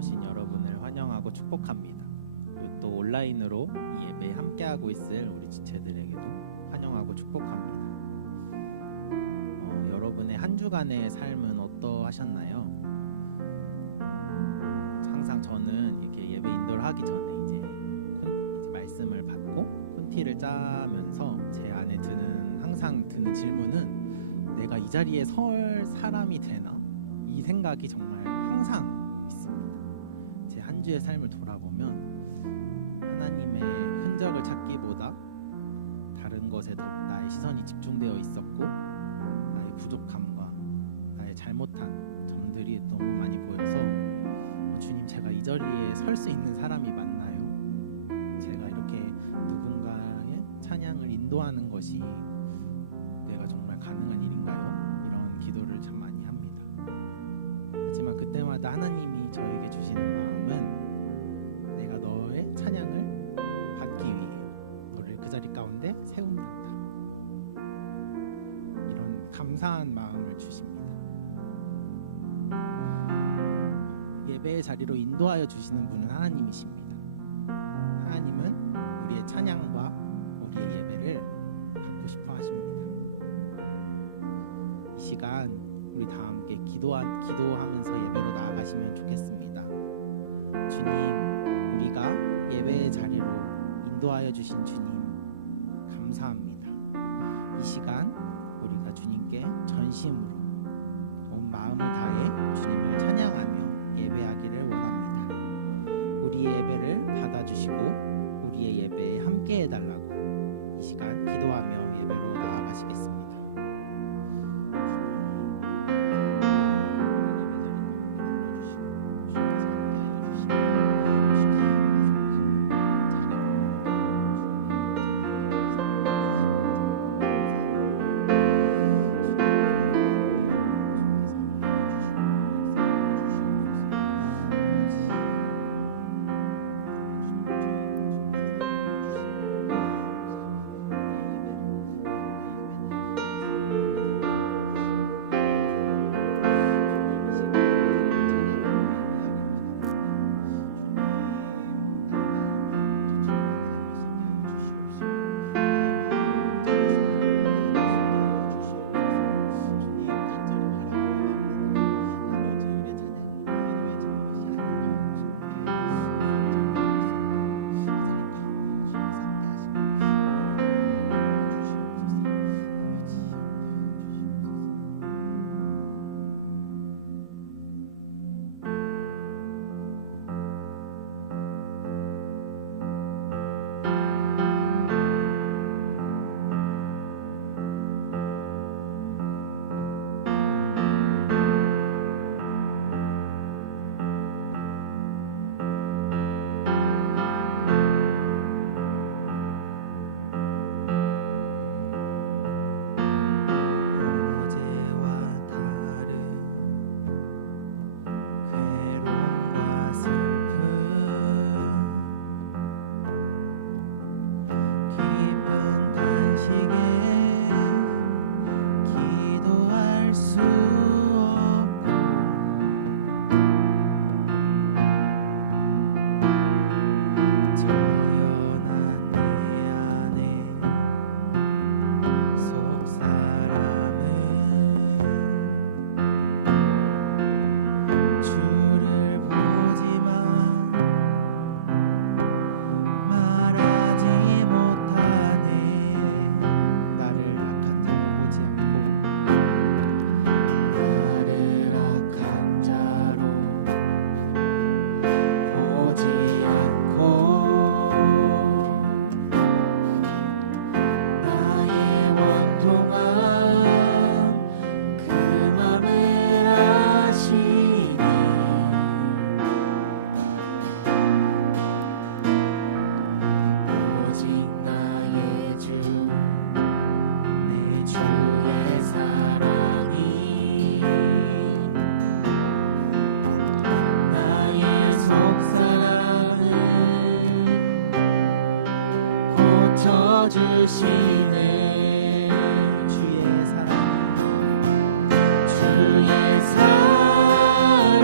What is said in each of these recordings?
오신 여러분을 환영하고 축복합니다. 그리고 또 온라인으로 이 예배에 함께하고 있을 우리 지체들에게도 환영하고 축복합니다. 여러분의 한 주간의 삶은 어떠하셨나요? 항상 저는 이렇게 예배 인도를 하기 전에 이제 말씀을 받고 콘티를 짜면서 제 안에 항상 드는 질문은 내가 이 자리에 설 사람이 되나? 이 생각이 정말 항상 있습니다. 제 한 주의 삶을 돌아보면 하나님의 흔적을 찾기보다 다른 것에 더 나의 시선이 집중되어 있었고 나의 부족함과 나의 잘못한 점들이 너무 많이 보여서 주님, 제가 이 자리에 설 수 있는 사람이 맞나요? 제가 이렇게 누군가의 찬양을 인도하는 것이 내가 정말 가능한 일인가요? 이런 기도를 참 많이 합니다. 하지만 그때마다 하나님이 저에게 주시는 마음은 내가 너의 찬양을 받기 위해 너를 그 자리 가운데 세운단다. 이런 감사한 마음을 주십니다. 예배의 자리로 인도하여 주시는 분은 하나님이십니다. 하나님은 우리의 찬양과 우리의 예배를 받고 싶어 하십니다. 이 시간 우리 다 함께 기도하면서 예배로 나아가시면 좋겠습니다. 주님, 우리가 예배의 자리로 인도하여 주신 주님 감사합니다. 이 시간 우리가 주님께 전심으로 온 마음을 다해 주님을 찬양하며 예배하기를 원합니다. 우리의 예배를 받아주시고 우리의 예배에 함께 해달라고 이 시간 기도하며 예배로 나아가시겠습니다. 주시네 주의 사랑 주의 사랑이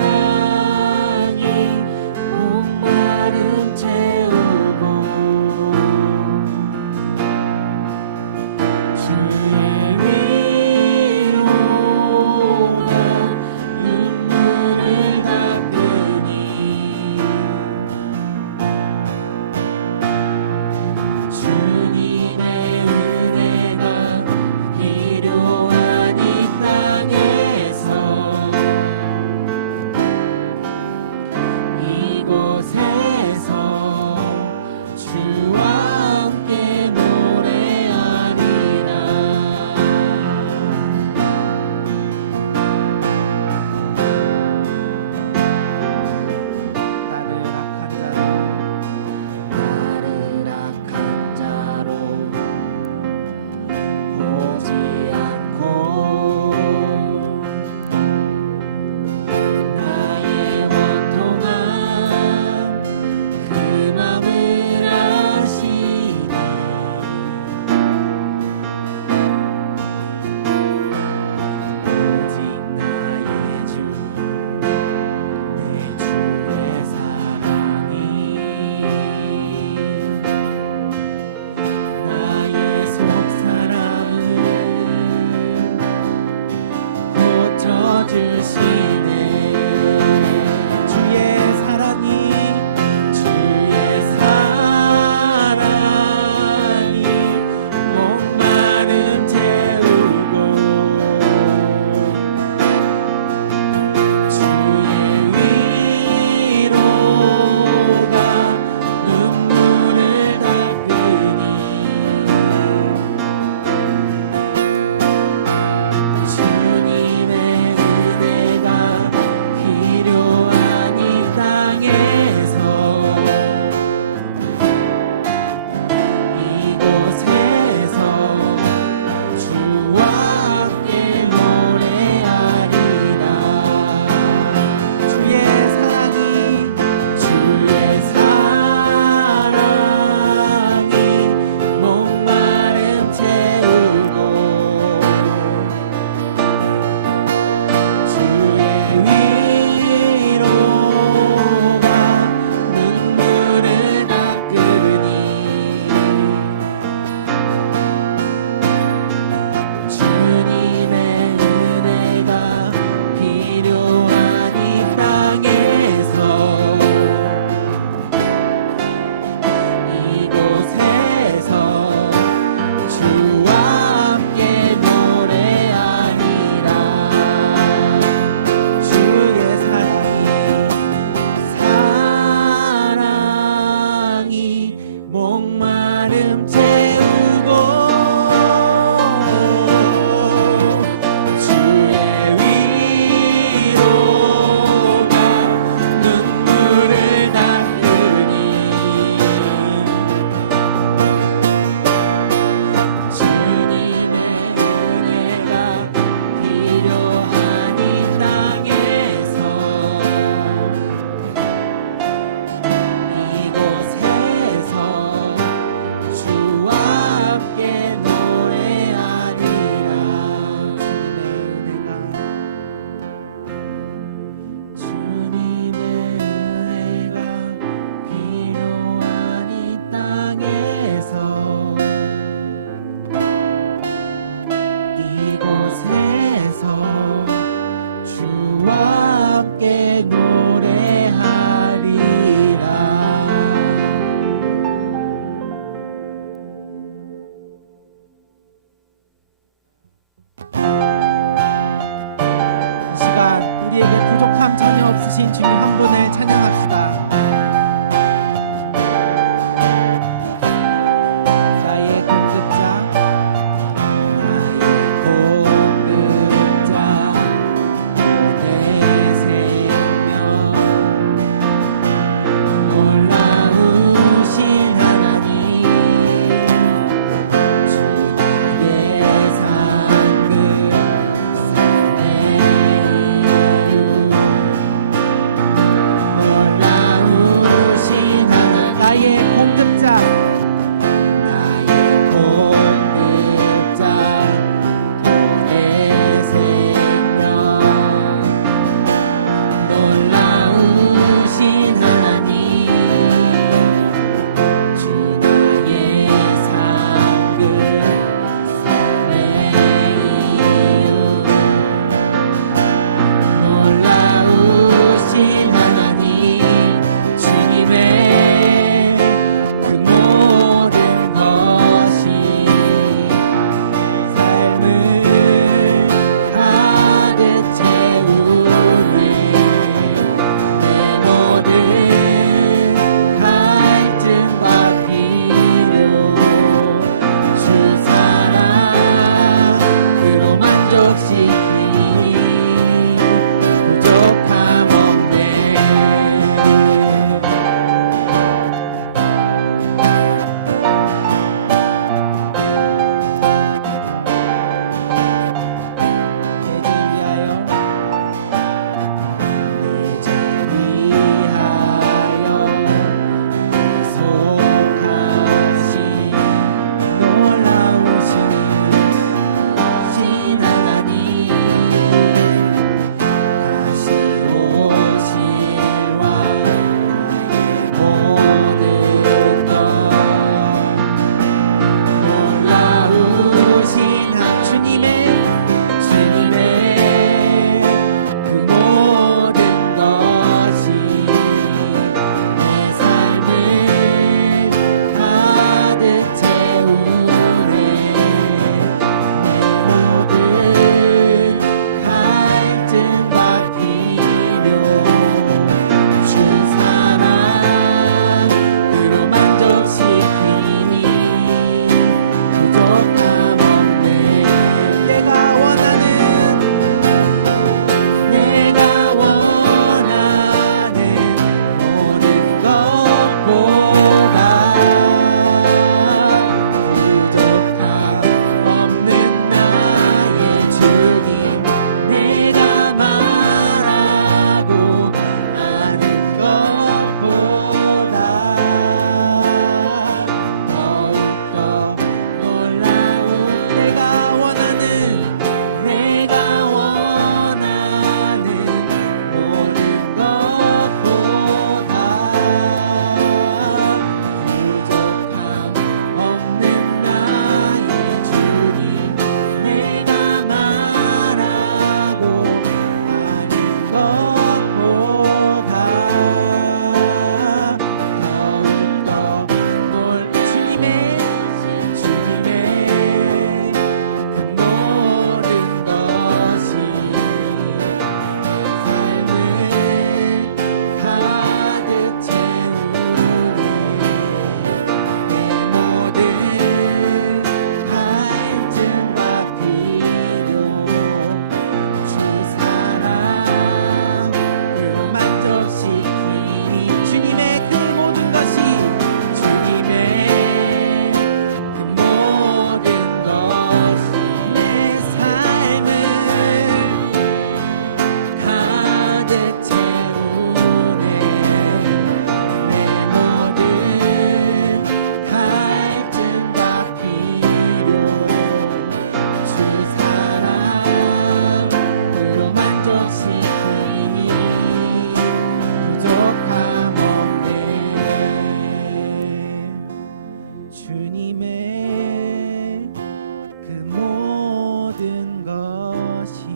주님의 그 모든 것이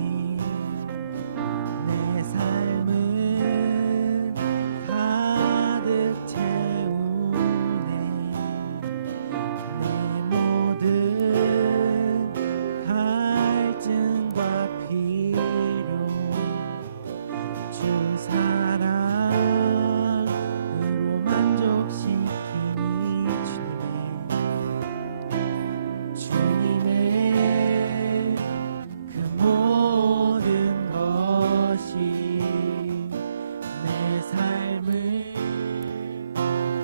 내 삶을 가득 채우네. 내 모든 갈증과 필요 주 사랑으로 만족시키니 주님의 그 모든 것이 내 삶을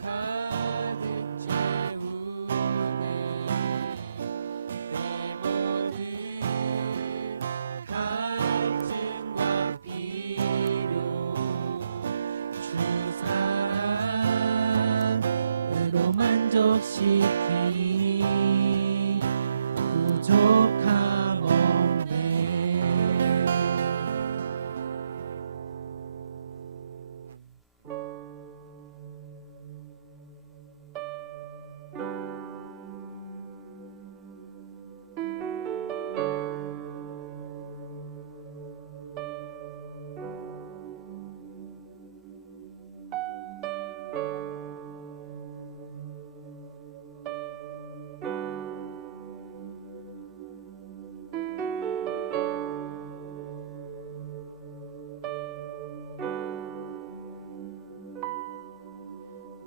가득 채우네. 내 모든 갈증과 필요 주 사랑으로 만족시키니 부족함 없네.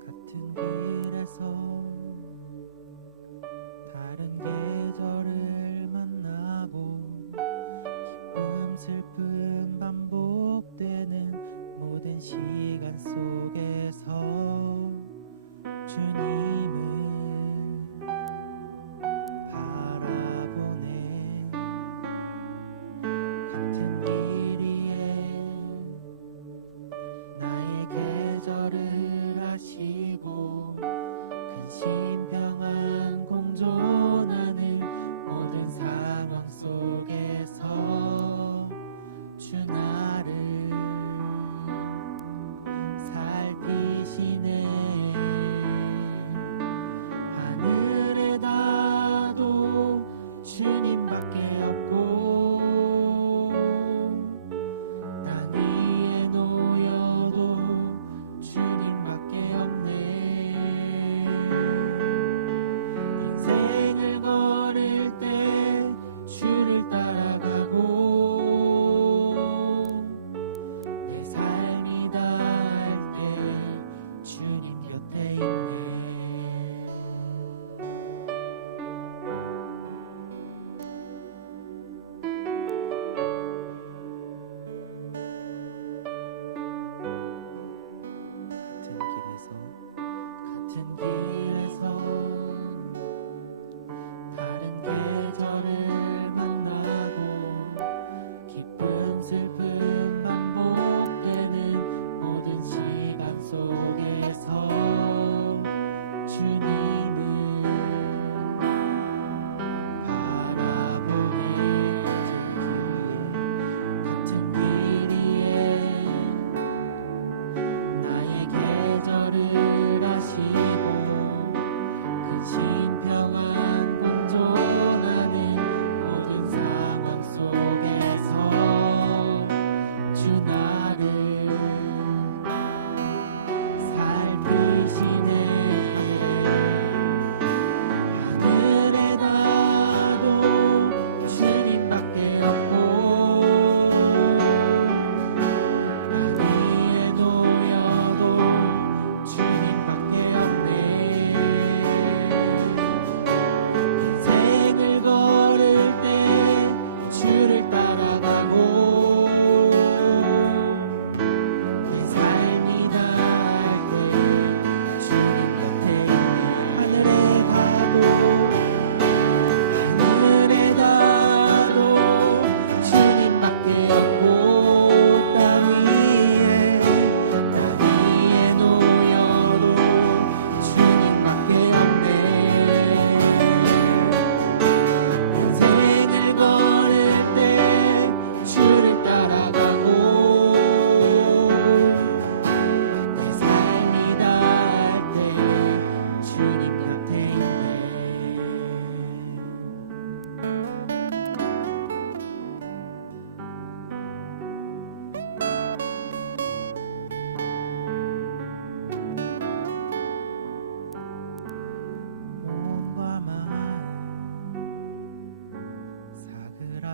같은 길에서 다른 계절을 만나고 기쁨 슬픔 반복되는 모든 시간 속에서 주님을 바라보네. 같은 길 위에 나의 계절을 하시고 근심평안 공존하는 모든 상황 속에서 주 나를 살피시네. 하늘에 닿아도 주님밖에 없고 땅 위에 놓여도 주님밖에 없네. 인생을 걸을 때 주를 따라가고 내 삶이 닿을 때 주님 곁에 있네. 같은 길에서 다른 계절을 만나고 기쁨 슬픔 반복되는 모든 시간 속에서 주님을 바라보네. 같은 길 위에 나의 계절을 하시고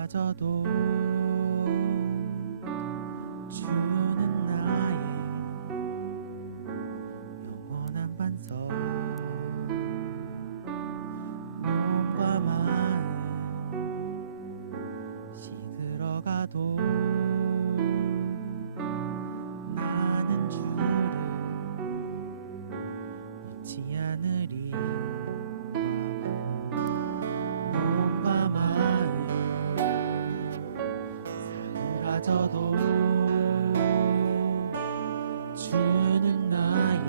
사그라져도 주는 나의 영원한 반석 몸과 마음 시들어가도 나는 주를 잊지 않으리 몸과 마음 사그라져도 주는 나의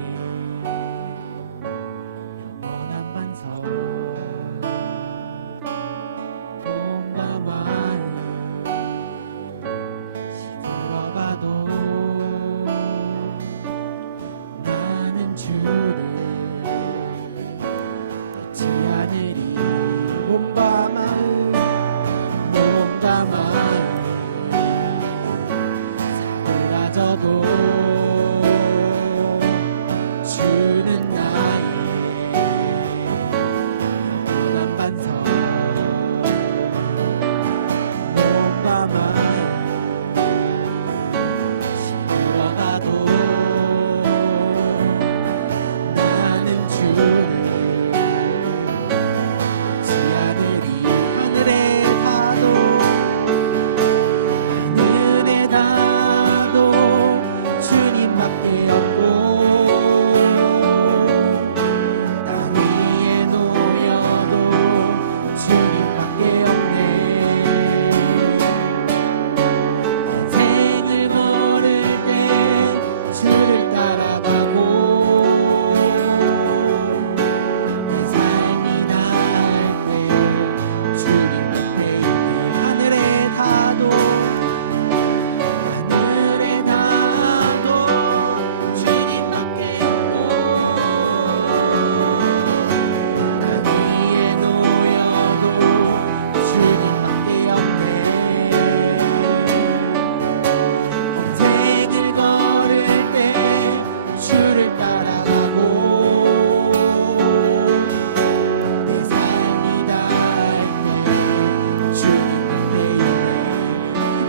영원한 반석 몸과 마음 시들어가도 나는 주를 잊지 않으리 몸과 마음 몸과 마음 사그라져도 주는 나의 영원한 반석 몸과 마음 시들어가도 나는 주를 잊지 않으리 하늘에 닿아도 주님밖에 없고 땅 위에 놓여도 주님밖에 없네 인생을 걸을 때 주를 따라가고 내 삶이 나갈 때 주님밖에 없네 하늘에 닿아도 주님밖에 없고 땅 위에 놓여도 주님밖에 없네 인생을 걸을 때 주를 따라가고 내 삶이 닿을 때 주님밖에 없네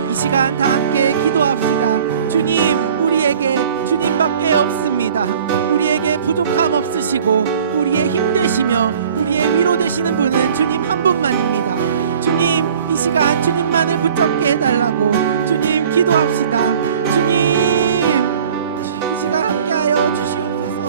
이 시간 다 함께 기도합시다. 주님, 우리에게 주님밖에 없습니다. 우리에게 부족함 없으시고 우리의 힘 되시며 우리의 위로 되시는 분은 주님 한 분만입니다. 주님, 이 시간 주님만을 붙잡게 해달라고 주님 기도합시다. 주님, 이 시간 함께하여 주시옵소서.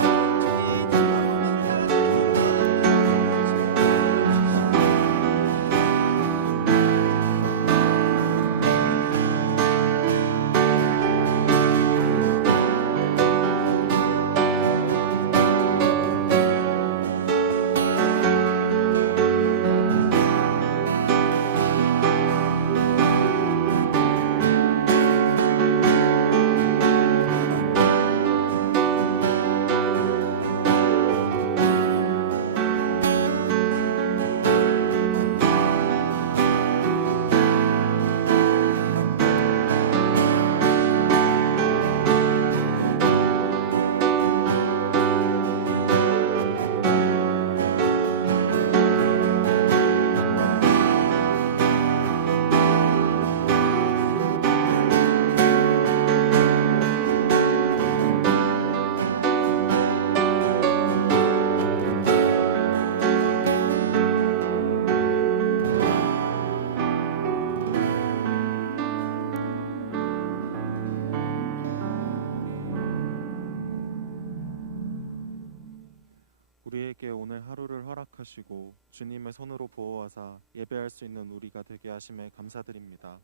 우리에게 오늘 하루를 허락하시고 주님의 손으로 보호하사 예배할 수 있는 우리가 되게 하심에 감사드립니다.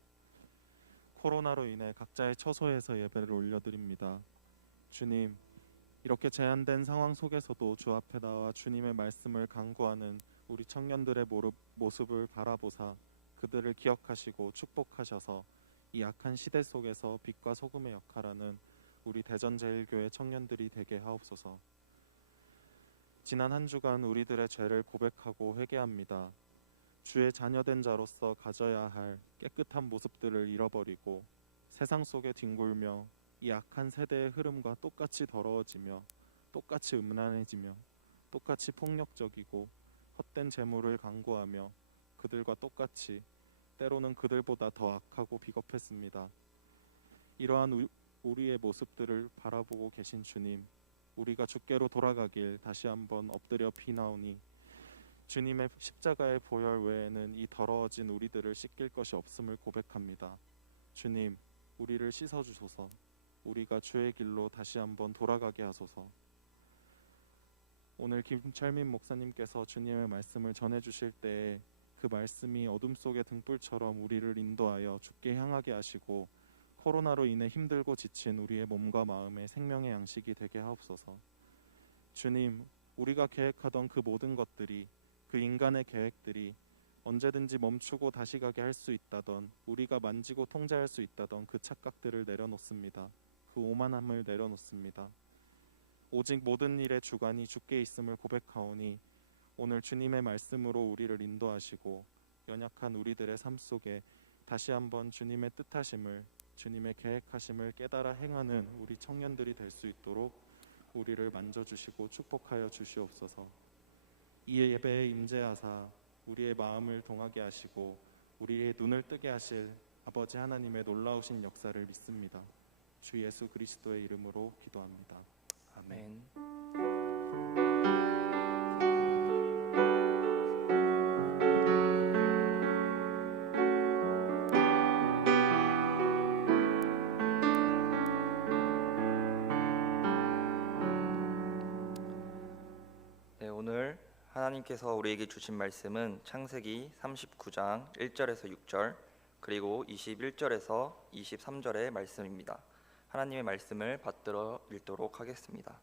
코로나로 인해 각자의 처소에서 예배를 올려드립니다. 주님, 이렇게 제한된 상황 속에서도 주 앞에 나와 주님의 말씀을 간구하는 우리 청년들의 모습을 바라보사 그들을 기억하시고 축복하셔서 이 악한 시대 속에서 빛과 소금의 역할하는 우리 대전제일교회 청년들이 되게 하옵소서. 지난 한 주간 우리들의 죄를 고백하고 회개합니다. 주의 자녀된 자로서 가져야 할 깨끗한 모습들을 잃어버리고 세상 속에 뒹굴며 이 악한 세대의 흐름과 똑같이 더러워지며 똑같이 음란해지며 똑같이 폭력적이고 헛된 재물을 강구하며 그들과 똑같이 때로는 그들보다 더 악하고 비겁했습니다. 이러한 우리의 모습들을 바라보고 계신 주님, 우리가 주께로 돌아가길 다시 한번 엎드려 비나오니 주님의 십자가의 보혈 외에는 이 더러워진 우리들을 씻길 것이 없음을 고백합니다. 주님, 우리를 씻어주소서. 우리가 주의 길로 다시 한번 돌아가게 하소서. 오늘 김철민 목사님께서 주님의 말씀을 전해주실 때에 그 말씀이 어둠 속의 등불처럼 우리를 인도하여 주께 향하게 하시고 코로나로 인해 힘들고 지친 우리의 몸과 마음의 생명의 양식이 되게 하옵소서. 주님, 우리가 계획하던 그 모든 것들이, 그 인간의 계획들이 언제든지 멈추고 다시 가게 할 수 있다던, 우리가 만지고 통제할 수 있다던 그 착각들을 내려놓습니다. 그 오만함을 내려놓습니다. 오직 모든 일의 주관이 주께 있음을 고백하오니 오늘 주님의 말씀으로 우리를 인도하시고 연약한 우리들의 삶 속에 다시 한번 주님의 뜻하심을, 주님의 계획하심을 깨달아 행하는 우리 청년들이 될 수 있도록 우리를 만져주시고 축복하여 주시옵소서. 이 예배에 임재하사 우리의 마음을 동하게 하시고 우리의 눈을 뜨게 하실 아버지 하나님의 놀라우신 역사를 믿습니다. 주 예수 그리스도의 이름으로 기도합니다. 아멘. 네, 오늘 하나님께서 우리에게 주신 말씀은 창세기 39장 1절에서 6절 그리고 21절에서 23절의 말씀입니다. 하나님의 말씀을 받들어 읽도록 하겠습니다.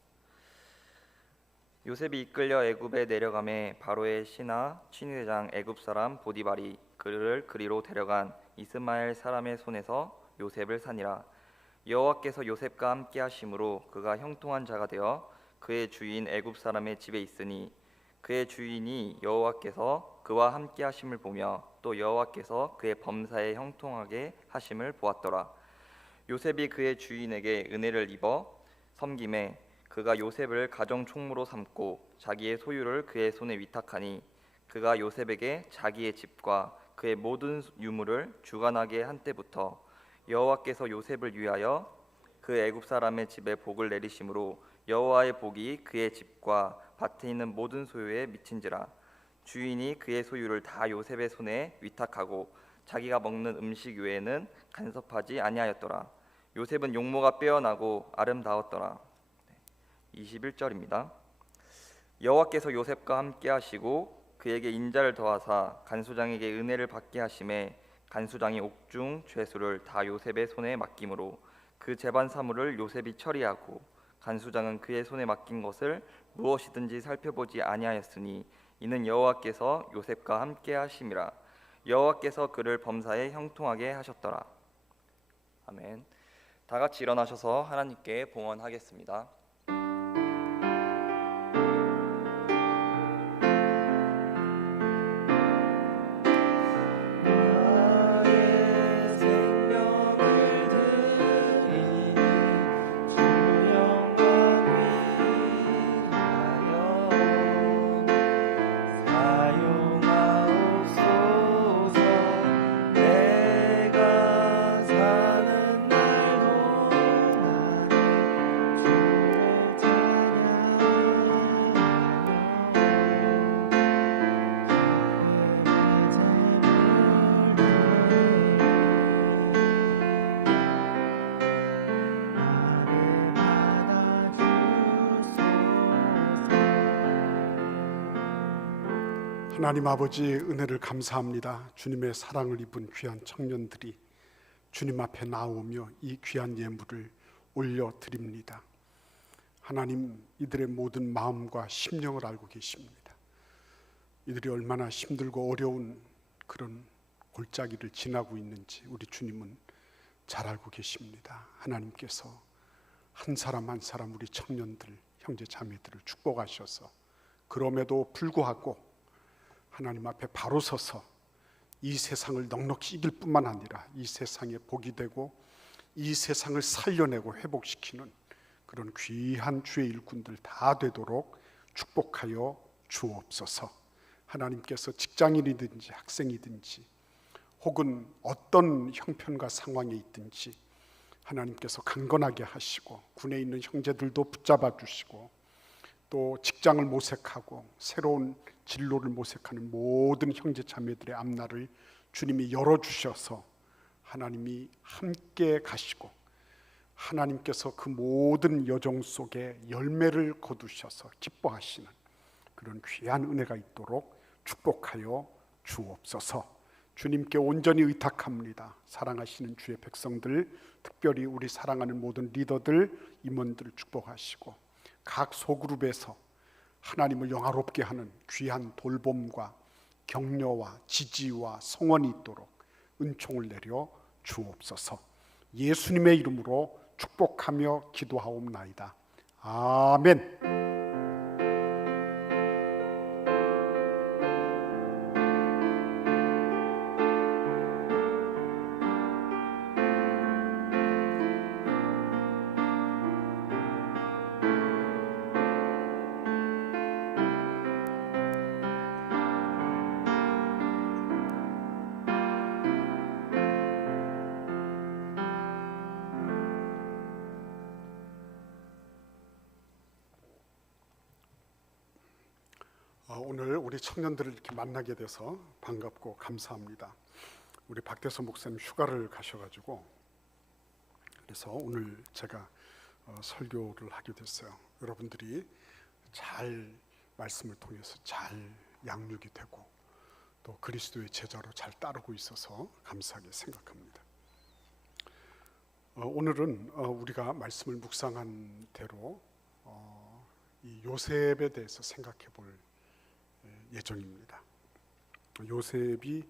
요셉이 이끌려 애굽에 내려가매 바로의 신하 친위대장 애굽 사람 보디발이 그를 그리로 데려간 이스마엘 사람의 손에서 요셉을 사니라. 여호와께서 요셉과 함께 하심으로 그가 형통한 자가 되어 그의 주인 애굽 사람의 집에 있으니 그의 주인이 여호와께서 그와 함께 하심을 보며 또 여호와께서 그의 범사에 형통하게 하심을 보았더라. 요셉이 그의 주인에게 은혜를 입어 섬김에 그가 요셉을 가정 총무로 삼고 자기의 소유를 그의 손에 위탁하니 그가 요셉에게 자기의 집과 그의 모든 유물을 주관하게 한 때부터 여호와께서 요셉을 위하여 그 애굽 사람의 집에 복을 내리심으로 여호와의 복이 그의 집과 밭에 있는 모든 소유에 미친지라. 주인이 그의 소유를 다 요셉의 손에 위탁하고 자기가 먹는 음식 외에는 간섭하지 아니하였더라. 요셉은 용모가 빼어나고 아름다웠더라. 21절입니다. 여호와께서 요셉과 함께 하시고 그에게 인자를 더하사 간수장에게 은혜를 받게 하심에 간수장이 옥중 죄수를 다 요셉의 손에 맡김으로 그 재반 사물을 요셉이 처리하고 간수장은 그의 손에 맡긴 것을 무엇이든지 살펴보지 아니하였으니 이는 여호와께서 요셉과 함께 하심이라. 여호와께서 그를 범사에 형통하게 하셨더라. 아멘. 다 같이 일어나셔서 하나님께 봉헌하겠습니다. 하나님 아버지 은혜를 감사합니다. 주님의 사랑을 입은 귀한 청년들이 주님 앞에 나오며 이 귀한 예물을 올려드립니다. 하나님, 이들의 모든 마음과 심령을 알고 계십니다. 이들이 얼마나 힘들고 어려운 그런 골짜기를 지나고 있는지 우리 주님은 잘 알고 계십니다. 하나님께서 한 사람 한 사람 우리 청년들, 형제 자매들을 축복하셔서 그럼에도 불구하고 하나님 앞에 바로 서서 이 세상을 넉넉히 이길 뿐만 아니라 이 세상에 복이 되고 이 세상을 살려내고 회복시키는 그런 귀한 주의 일꾼들 다 되도록 축복하여 주옵소서. 하나님께서 직장인이든지 학생이든지 혹은 어떤 형편과 상황에 있든지 하나님께서 강건하게 하시고 군에 있는 형제들도 붙잡아 주시고 또 직장을 모색하고 새로운 진로를 모색하는 모든 형제 자매들의 앞날을 주님이 열어주셔서 하나님이 함께 가시고 하나님께서 그 모든 여정 속에 열매를 거두셔서 기뻐하시는 그런 귀한 은혜가 있도록 축복하여 주옵소서. 주님께 온전히 의탁합니다. 사랑하시는 주의 백성들, 특별히 우리 사랑하는 모든 리더들, 임원들을 축복하시고 각 소그룹에서 하나님을 영화롭게 하는 귀한 돌봄과 격려와 지지와 성원이 있도록 은총을 내려 주옵소서. 예수님의 이름으로 축복하며 기도하옵나이다. 아멘. 오늘 우리 청년들을 이렇게 만나게 돼서 반갑고 감사합니다. 우리 박대선 목사님 휴가를 가셔가지고 그래서 오늘 제가 설교를 하게 됐어요. 여러분들이 잘 말씀을 통해서 잘 양육이 되고 또 그리스도의 제자로 잘 따르고 있어서 감사하게 생각합니다. 오늘은 우리가 말씀을 묵상한 대로 이 요셉에 대해서 생각해 볼 예정입니다. 요셉이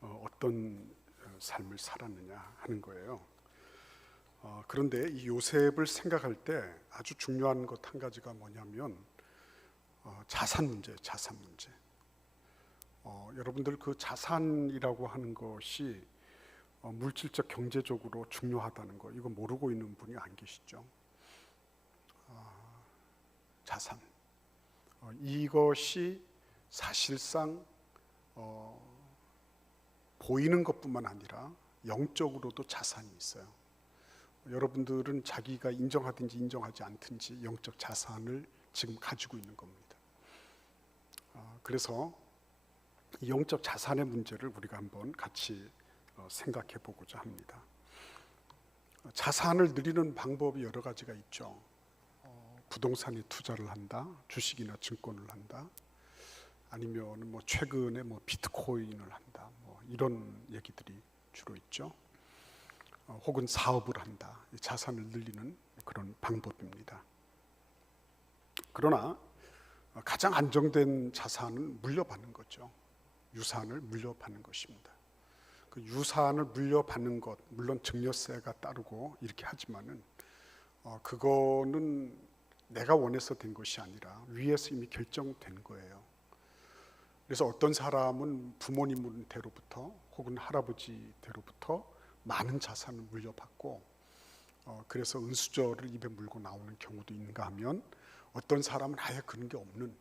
어떤 삶을 살았느냐 하는 거예요. 그런데 이 요셉을 생각할 때 아주 중요한 것 한 가지가 뭐냐면 자산 문제예요. 자산 문제. 여러분들 그 자산이라고 하는 것이 물질적 경제적으로 중요하다는 거 이거 모르고 있는 분이 안 계시죠? 자산. 이것이 사실상 보이는 것뿐만 아니라 영적으로도 자산이 있어요. 여러분들은 자기가 인정하든지 인정하지 않든지 영적 자산을 지금 가지고 있는 겁니다. 그래서 이 영적 자산의 문제를 우리가 한번 같이 생각해 보고자 합니다. 자산을 늘리는 방법이 여러 가지가 있죠. 부동산에 투자를 한다, 주식이나 증권을 한다, 아니면 뭐 최근에 뭐 비트코인을 한다, 뭐 이런 얘기들이 주로 있죠. 혹은 사업을 한다, 자산을 늘리는 그런 방법입니다. 그러나 가장 안정된 자산은 물려받는 거죠. 유산을 물려받는 것입니다. 그 유산을 물려받는 것, 물론 증여세가 따르고 이렇게 하지만은 그거는 내가 원해서 된 것이 아니라 위에서 이미 결정된 거예요. 그래서 어떤 사람은 부모님한테로부터 혹은 할아버지한테로부터 많은 자산을 물려받고 그래서 은수저를 입에 물고 나오는 경우도 있는가 하면 어떤 사람은 아예 그런 게 없는,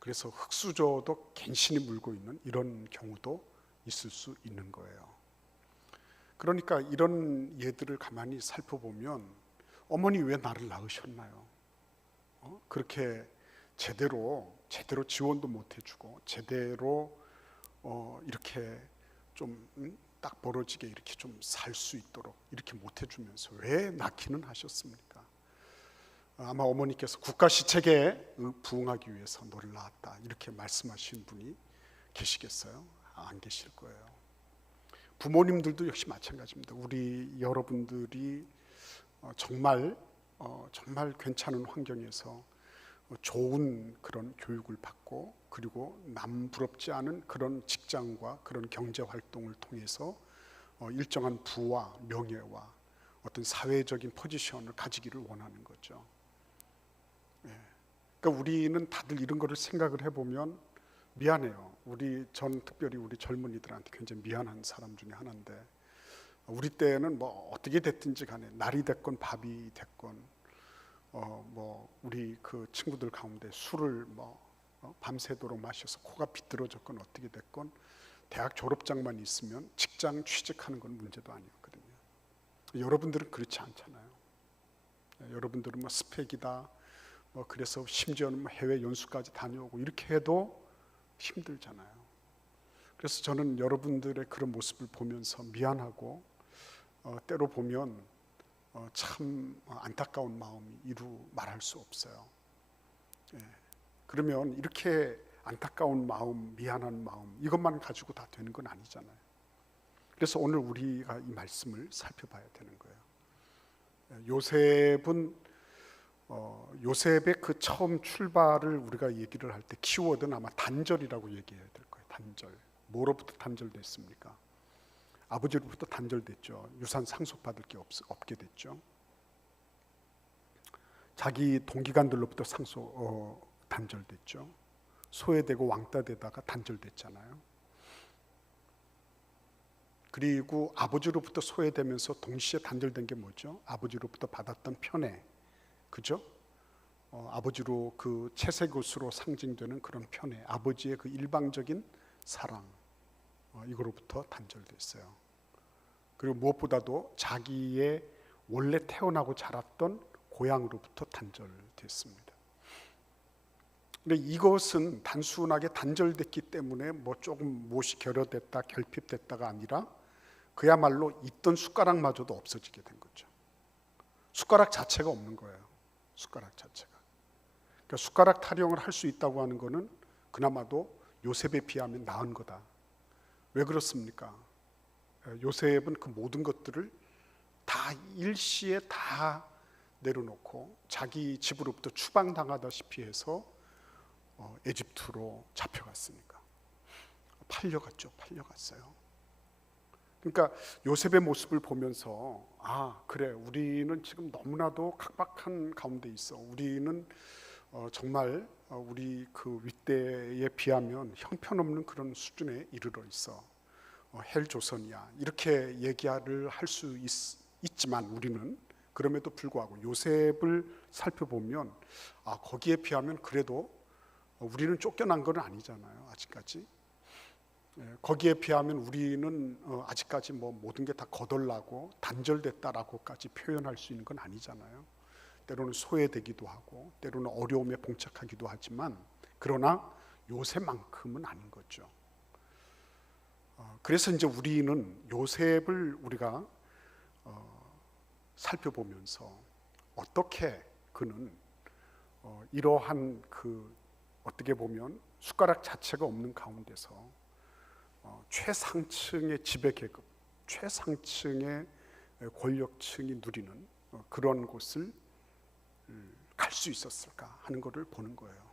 그래서 흙수저도 갱신히 물고 있는 이런 경우도 있을 수 있는 거예요. 그러니까 이런 예들을 가만히 살펴보면 어머니 왜 나를 낳으셨나요? 그렇게 제대로 지원도 못 해주고 제대로 이렇게 좀 딱 벌어지게 이렇게 좀 살 수 있도록 이렇게 못 해주면서 왜 낳기는 하셨습니까? 아마 어머니께서 국가 시책에 부응하기 위해서 너를 낳았다 이렇게 말씀하신 분이 계시겠어요? 안 계실 거예요. 부모님들도 역시 마찬가지입니다. 우리 여러분들이 정말 괜찮은 환경에서 좋은 그런 교육을 받고 그리고 남 부럽지 않은 그런 직장과 그런 경제 활동을 통해서 일정한 부와 명예와 어떤 사회적인 포지션을 가지기를 원하는 거죠. 그러니까 우리는 다들 이런 거를 생각을 해보면 미안해요. 특별히 우리 젊은이들한테 굉장히 미안한 사람 중에 하나인데 우리 때는 뭐 어떻게 됐든지 간에 날이 됐건 밥이 됐건 우리 그 친구들 가운데 술을 밤새도록 마셔서 코가 비뚤어졌건 어떻게 됐건 대학 졸업장만 있으면 직장 취직하는 건 문제도 아니었거든요. 여러분들은 그렇지 않잖아요. 여러분들은 뭐 스펙이다, 뭐 그래서 심지어는 뭐 해외 연수까지 다녀오고 이렇게 해도 힘들잖아요. 그래서 저는 여러분들의 그런 모습을 보면서 미안하고 때로 보면 참 안타까운 마음이 이루 말할 수 없어요. 그러면 이렇게 안타까운 마음, 미안한 마음 이것만 가지고 다 되는 건 아니잖아요. 그래서 오늘 우리가 이 말씀을 살펴봐야 되는 거예요. 요셉의 그 처음 출발을 우리가 얘기를 할 때 키워드는 아마 단절이라고 얘기해야 될 거예요. 단절. 뭐로부터 단절됐습니까? 아버지로부터 단절됐죠. 유산 상속받을 게 없게 됐죠. 자기 동기간들로부터 단절됐죠. 소외되고 왕따되다가 단절됐잖아요. 그리고 아버지로부터 소외되면서 동시에 단절된 게 뭐죠? 아버지로부터 받았던 편애, 그죠? 아버지로 그 채색옷으로 상징되는 그런 편애, 아버지의 그 일방적인 사랑, 이거로부터 단절됐어요. 그리고 무엇보다도 자기의 원래 태어나고 자랐던 고향으로부터 단절됐습니다. 근데 이것은 단순하게 단절됐기 때문에 뭐 조금 무엇이 결여됐다, 결핍됐다가 아니라 그야말로 있던 숟가락마저도 없어지게 된 거죠. 숟가락 자체가 없는 거예요. 숟가락 자체가. 그러니까 숟가락 타령을 할 수 있다고 하는 거는 그나마도 요셉에 비하면 나은 거다. 왜 그렇습니까? 요셉은 그 모든 것들을 다 일시에 다 내려놓고 자기 집으로부터 추방당하다시피 해서 에집트로 잡혀갔으니까 팔려갔어요. 그러니까 요셉의 모습을 보면서 그래, 우리는 지금 너무나도 각박한 가운데 있어. 우리는 정말 우리 그 윗대에 비하면 형편없는 그런 수준에 이르러 있어. 헬조선이야. 이렇게 얘기를 할 수 있지만 우리는 그럼에도 불구하고 요셉을 살펴보면 거기에 비하면 그래도 우리는 쫓겨난 건 아니잖아요. 아직까지. 거기에 비하면 우리는 아직까지 뭐 모든 게 다 거덜나고 단절됐다라고까지 표현할 수 있는 건 아니잖아요. 때로는 소외되기도 하고 때로는 어려움에 봉착하기도 하지만 그러나 요셉만큼은 아닌 거죠. 그래서 이제 우리는 요셉을 우리가 살펴보면서 어떻게 그는 이러한 그 어떻게 보면 숟가락 자체가 없는 가운데서 최상층의 지배계급, 최상층의 권력층이 누리는 그런 곳을 갈 수 있었을까 하는 것을 보는 거예요.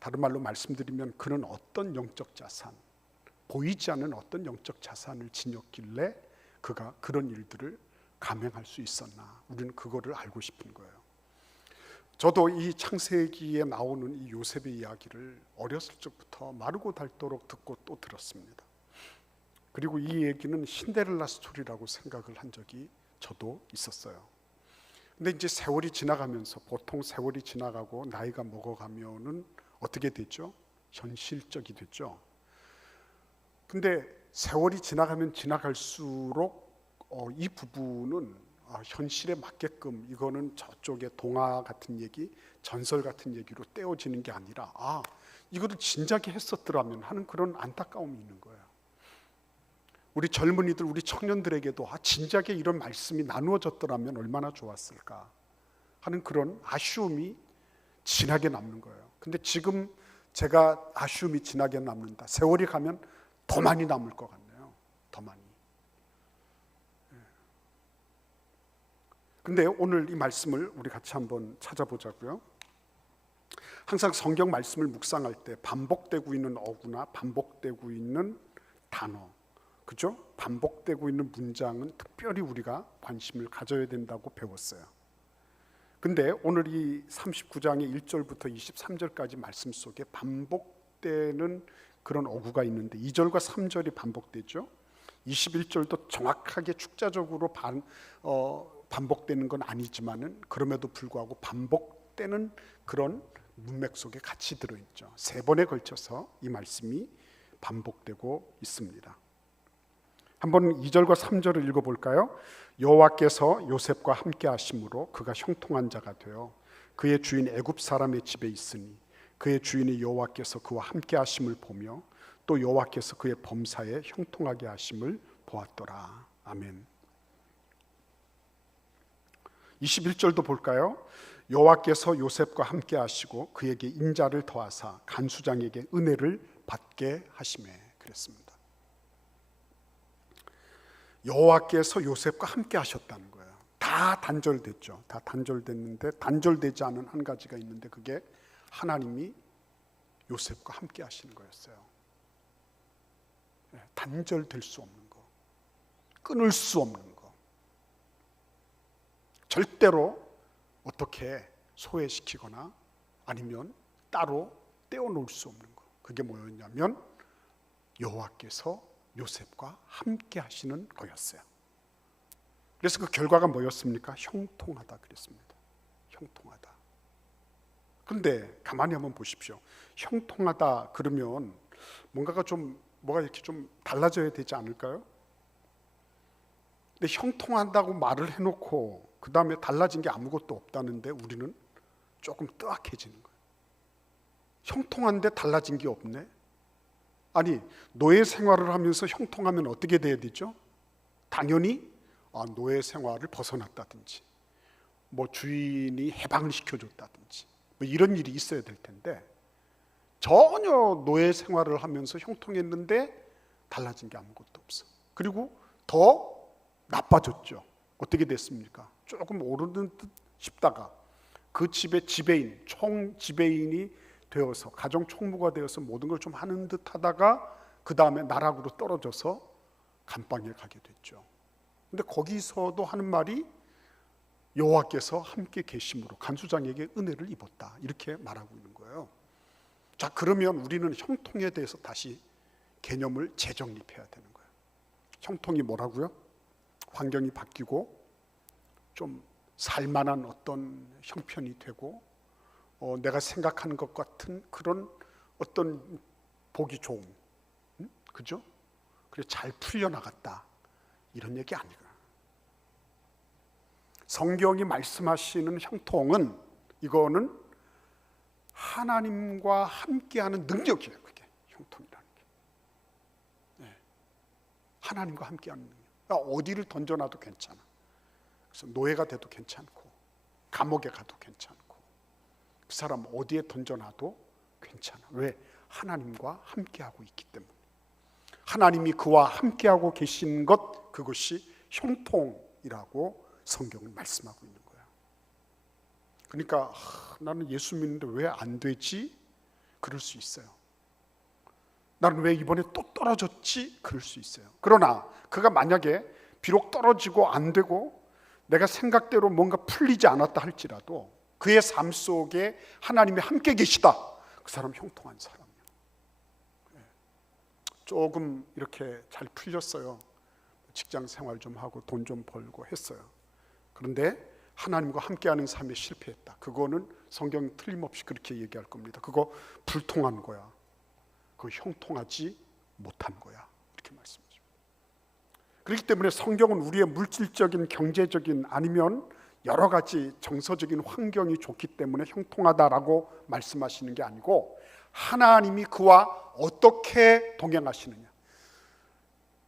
다른 말로 말씀드리면 그는 어떤 영적 자산, 보이지 않는 어떤 영적 자산을 지녔길래 그가 그런 일들을 감행할 수 있었나, 우리는 그거를 알고 싶은 거예요. 저도 이 창세기에 나오는 이 요셉의 이야기를 어렸을 적부터 마르고 닳도록 듣고 또 들었습니다. 그리고 이 얘기는 신데렐라 스토리라고 생각을 한 적이 저도 있었어요. 근데 이제 세월이 지나가면서, 보통 세월이 지나가고 나이가 먹어가면은 어떻게 됐죠? 현실적이 됐죠. 근데 세월이 지나가면 지나갈수록 이 부분은 현실에 맞게끔, 이거는 저쪽에 동화 같은 얘기, 전설 같은 얘기로 떼어지는 게 아니라 이거를 진작에 했었더라면 하는 그런 안타까움이 있는 거예요. 우리 젊은이들, 우리 청년들에게도 진작에 이런 말씀이 나누어졌더라면 얼마나 좋았을까 하는 그런 아쉬움이 진하게 남는 거예요. 근데 지금 제가 아쉬움이 진하게 남는다, 세월이 가면 더 많이 남을 것 같네요. 더 많이. 근데 오늘 이 말씀을 우리 같이 한번 찾아보자고요. 항상 성경 말씀을 묵상할 때 반복되고 있는 어구나 반복되고 있는 단어, 그죠? 반복되고 있는 문장은 특별히 우리가 관심을 가져야 된다고 배웠어요. 근데 오늘 이 39장의 1절부터 23절까지 말씀 속에 반복되는 그런 어구가 있는데 2절과 3절이 반복되죠. 21절도 정확하게 축자적으로 반복되는 건 아니지만은 그럼에도 불구하고 반복되는 그런 문맥 속에 같이 들어있죠. 3번에 걸쳐서 이 말씀이 반복되고 있습니다. 한번 2절과 3절을 읽어볼까요? 여호와께서 요셉과 함께 하심으로 그가 형통한 자가 되어 그의 주인 애굽 사람의 집에 있으니 그의 주인이 여호와께서 그와 함께 하심을 보며 또 여호와께서 그의 범사에 형통하게 하심을 보았더라. 아멘. 21절도 볼까요? 여호와께서 요셉과 함께 하시고 그에게 인자를 더하사 간수장에게 은혜를 받게 하시매. 그랬습니다. 여호와께서 요셉과 함께 하셨다는 거예요. 다 단절됐죠. 다 단절됐는데 단절되지 않은 한 가지가 있는데 그게 하나님이 요셉과 함께 하시는 거였어요. 단절될 수 없는 거, 끊을 수 없는 거, 절대로 어떻게 소외시키거나 아니면 따로 떼어놓을 수 없는 거. 그게 뭐였냐면 여호와께서 요셉과 함께 하시는 거였어요. 그래서 그 결과가 뭐였습니까? 형통하다 그랬습니다. 형통하다. 그런데 가만히 한번 보십시오. 형통하다 그러면 뭐가 이렇게 좀 달라져야 되지 않을까요? 근데 형통한다고 말을 해놓고 그 다음에 달라진 게 아무것도 없다는데 우리는 조금 뜨악해지는 거예요. 형통한데 달라진 게 없네. 아니, 노예 생활을 하면서 형통하면 어떻게 돼야 되죠? 당연히 노예 생활을 벗어났다든지 주인이 해방을 시켜줬다든지 이런 일이 있어야 될 텐데 전혀 노예 생활을 하면서 형통했는데 달라진 게 아무것도 없어. 그리고 더 나빠졌죠. 어떻게 됐습니까? 조금 오르는 듯 싶다가 그 집의 지배인, 총지배인이 되어서 가정 총무가 되어서 모든 걸 좀 하는 듯 하다가 그 다음에 나락으로 떨어져서 감방에 가게 됐죠. 근데 거기서도 하는 말이 여호와께서 함께 계심으로 간수장에게 은혜를 입었다 이렇게 말하고 있는 거예요. 자, 그러면 우리는 형통에 대해서 다시 개념을 재정립해야 되는 거예요. 형통이 뭐라고요? 환경이 바뀌고 좀 살만한 어떤 형편이 되고 내가 생각하는 것 같은 그런 어떤 보기 좋은, 그죠? 그래서 잘 풀려나갔다 이런 얘기 아니에요. 성경이 말씀하시는 형통은 이거는 하나님과 함께하는 능력이에요. 그게 형통이라는 게. 네. 하나님과 함께하는 능력. 그러니까 어디를 던져놔도 괜찮아. 그래서 노예가 돼도 괜찮고 감옥에 가도 괜찮고 그 사람 어디에 던져놔도 괜찮아. 왜? 하나님과 함께하고 있기 때문에. 하나님이 그와 함께하고 계신 것, 그것이 형통이라고 성경은 말씀하고 있는 거야. 그러니까 나는 예수 믿는데 왜 안 되지? 그럴 수 있어요. 나는 왜 이번에 또 떨어졌지? 그럴 수 있어요. 그러나 그가 만약에 비록 떨어지고 안 되고 내가 생각대로 뭔가 풀리지 않았다 할지라도 그의 삶 속에 하나님이 함께 계시다. 그 사람 형통한 사람이에요. 조금 이렇게 잘 풀렸어요. 직장 생활 좀 하고 돈 좀 벌고 했어요. 그런데 하나님과 함께하는 삶에 실패했다. 그거는 성경 틀림없이 그렇게 얘기할 겁니다. 그거 불통한 거야. 그거 형통하지 못한 거야. 이렇게 말씀하죠. 그렇기 때문에 성경은 우리의 물질적인, 경제적인 아니면 여러 가지 정서적인 환경이 좋기 때문에 형통하다라고 말씀하시는 게 아니고 하나님이 그와 어떻게 동행하시느냐,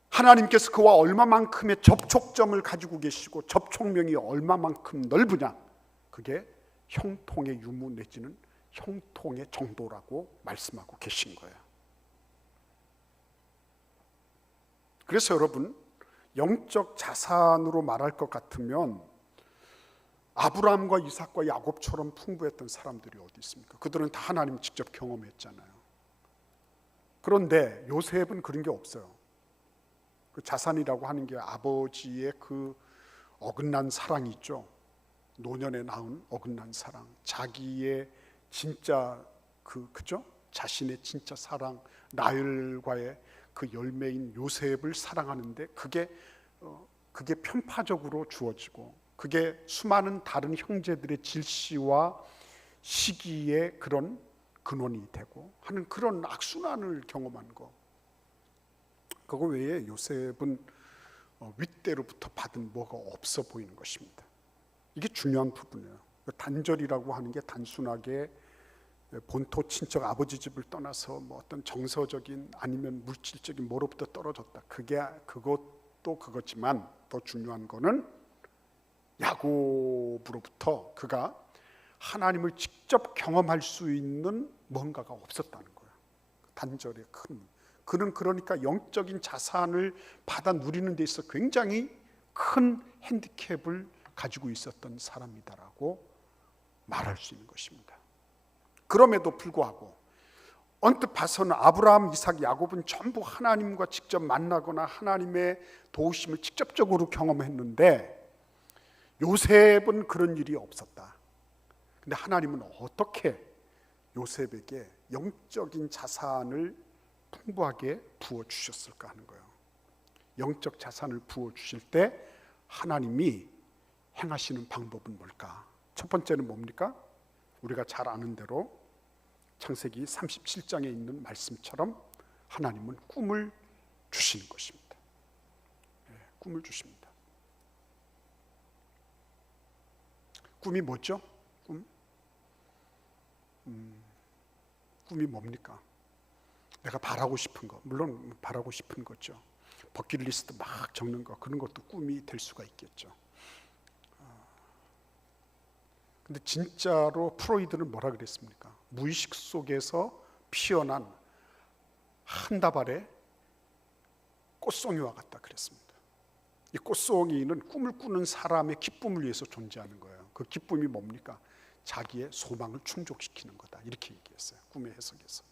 하나님께서 그와 얼마만큼의 접촉점을 가지고 계시고 접촉면이 얼마만큼 넓으냐, 그게 형통의 유무 내지는 형통의 정도라고 말씀하고 계신 거예요. 그래서 여러분, 영적 자산으로 말할 것 같으면 아브라함과 이삭과 야곱처럼 풍부했던 사람들이 어디 있습니까? 그들은 다 하나님 직접 경험했잖아요. 그런데 요셉은 그런 게 없어요. 그 자산이라고 하는 게 아버지의 그 어긋난 사랑이 있죠. 노년에 낳은 어긋난 사랑, 자기의 진짜 그죠? 자신의 진짜 사랑, 라헬과의 그 열매인 요셉을 사랑하는데 그게 편파적으로 주어지고 그게 수많은 다른 형제들의 질시와 시기의 그런 근원이 되고 하는 그런 악순환을 경험한 거. 그거 외에 요셉은 윗대로부터 받은 뭐가 없어 보이는 것입니다. 이게 중요한 부분이에요. 단절이라고 하는 게 단순하게 본토 친척 아버지 집을 떠나서 뭐 어떤 정서적인 아니면 물질적인 뭐로부터 떨어졌다. 그것도 그거지만 더 중요한 거는 야곱으로부터 그가 하나님을 직접 경험할 수 있는 뭔가가 없었다는 거예요. 단절의 큰. 그는 그러니까 영적인 자산을 받아 누리는 데 있어 굉장히 큰 핸디캡을 가지고 있었던 사람이다라고 말할 수 있는 것입니다. 그럼에도 불구하고 언뜻 봐서는 아브라함, 이삭, 야곱은 전부 하나님과 직접 만나거나 하나님의 도우심을 직접적으로 경험했는데 요셉은 그런 일이 없었다. 근데 하나님은 어떻게 요셉에게 영적인 자산을 풍부하게 부어주셨을까 하는 거예요. 영적 자산을 부어주실 때 하나님이 행하시는 방법은 뭘까? 첫 번째는 뭡니까? 우리가 잘 아는 대로 창세기 37장에 있는 말씀처럼 하나님은 꿈을 주시는 것입니다. 꿈을 주십니다. 꿈이 뭐죠? 꿈이 뭡니까? 내가 바라고 싶은 거, 물론 바라고 싶은 거죠. 버킷리스트 막 적는 거, 그런 것도 꿈이 될 수가 있겠죠. 근데 진짜로 프로이드는 뭐라 그랬습니까? 무의식 속에서 피어난 한 다발의 꽃송이와 같다 그랬습니다. 이 꽃송이는 꿈을 꾸는 사람의 기쁨을 위해서 존재하는 거예요. 그 기쁨이 뭡니까? 자기의 소망을 충족시키는 거다. 이렇게 얘기했어요. 꿈의 해석에서.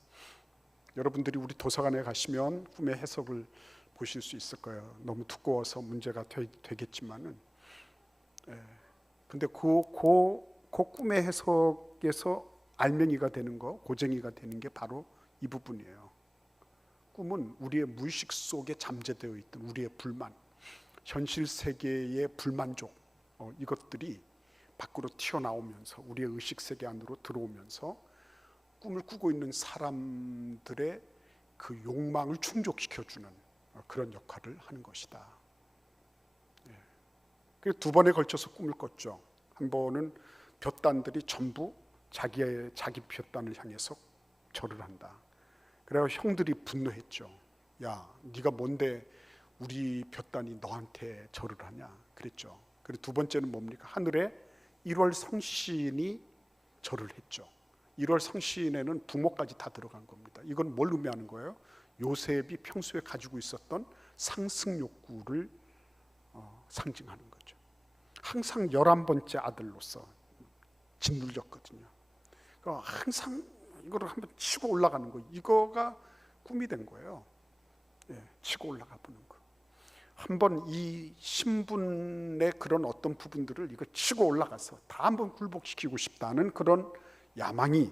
여러분들이 우리 도서관에 가시면 꿈의 해석을 보실 수 있을 거예요. 너무 두꺼워서 문제가 되겠지만은, 근데 그 꿈의 해석에서 알맹이가 되는 거, 고쟁이가 되는 게 바로 이 부분이에요. 꿈은 우리의 무의식 속에 잠재되어 있던 우리의 불만, 현실 세계의 불만족, 이것들이 밖으로 튀어나오면서 우리의 의식 세계 안으로 들어오면서 꿈을 꾸고 있는 사람들의 그 욕망을 충족시켜주는 그런 역할을 하는 것이다. 그리고 두 번에 걸쳐서 꿈을 꿨죠. 한 번은 볕단들이 전부 자기 볕단을 향해서 절을 한다. 그래서 형들이 분노했죠. 야, 네가 뭔데 우리 볕단이 너한테 절을 하냐 그랬죠. 그리고 두 번째는 뭡니까? 하늘에 1월 성신이 절을 했죠. 1월 성신에는 부모까지 다 들어간 겁니다. 이건 뭘 의미하는 거예요? 요셉이 평소에 가지고 있었던 상승 욕구를 상징하는 거죠. 항상 11번째 아들로서 짓눌렸거든요. 그러니까 항상 이거를 한번 치고 올라가는 거, 이거가 꿈이 된 거예요. 치고 올라가 보는 거. 한번 이 신분의 그런 어떤 부분들을 이거 치고 올라가서 다 한번 굴복시키고 싶다는 그런 야망이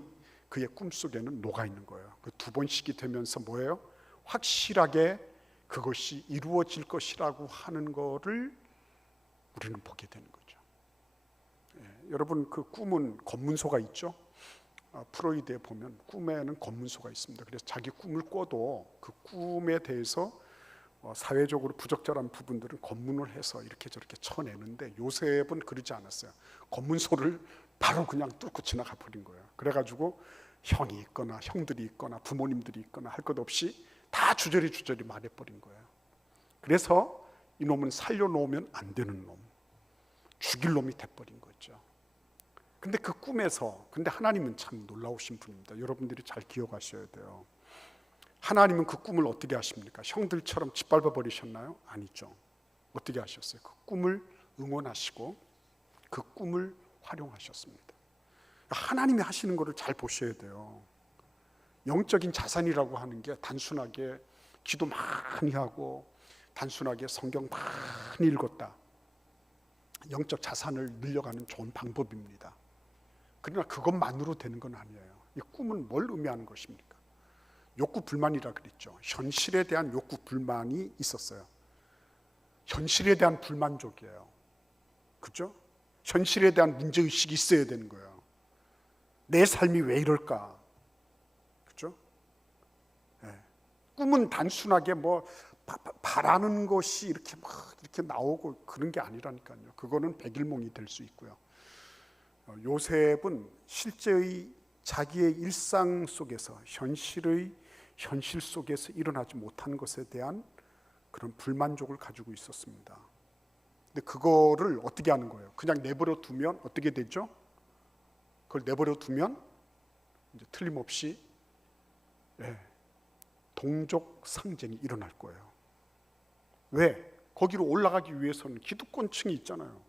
그의 꿈속에는 녹아 있는 거예요. 그 두 번씩이 되면서 뭐예요? 확실하게 그것이 이루어질 것이라고 하는 거를 우리는 보게 되는 거죠. 여러분, 그 꿈은 검문소가 있죠. 프로이드에 보면 꿈에는 검문소가 있습니다. 그래서 자기 꿈을 꿔도 그 꿈에 대해서 사회적으로 부적절한 부분들은 검문을 해서 이렇게 저렇게 쳐내는데 요셉은 그러지 않았어요. 검문소를 바로 그냥 뚫고 지나가 버린 거예요. 그래가지고 형이 있거나 형들이 있거나 부모님들이 있거나 할 것 없이 다 주저리 말해버린 거예요. 그래서 이놈은 살려놓으면 안 되는 놈, 죽일 놈이 돼버린 거죠. 근데 그 꿈에서, 근데 하나님은 참 놀라우신 분입니다. 여러분들이 잘 기억하셔야 돼요. 하나님은 그 꿈을 어떻게 하십니까? 형들처럼 짓밟아 버리셨나요? 아니죠. 어떻게 하셨어요? 그 꿈을 응원하시고 그 꿈을 활용하셨습니다. 하나님이 하시는 것을 잘 보셔야 돼요. 영적인 자산이라고 하는 게 단순하게 기도 많이 하고 단순하게 성경 많이 읽었다, 영적 자산을 늘려가는 좋은 방법입니다. 그러나 그것만으로 되는 건 아니에요. 이 꿈은 뭘 의미하는 것입니까? 욕구 불만이라 그랬죠. 현실에 대한 욕구 불만이 있었어요. 현실에 대한 불만족이에요. 그죠? 현실에 대한 문제의식이 있어야 되는 거예요. 내 삶이 왜 이럴까? 그죠? 꿈은 단순하게 뭐 바라는 것이 이렇게 막 이렇게 나오고 그런 게 아니라니까요. 그거는 백일몽이 될 수 있고요. 요셉은 실제의 자기의 일상 속에서 현실 속에서 일어나지 못한 것에 대한 그런 불만족을 가지고 있었습니다. 근데 그거를 어떻게 하는 거예요? 그냥 내버려 두면 어떻게 되죠? 그걸 내버려 두면 이제 틀림없이 동족 상쟁이 일어날 거예요. 왜? 거기로 올라가기 위해서는 기득권층이 있잖아요.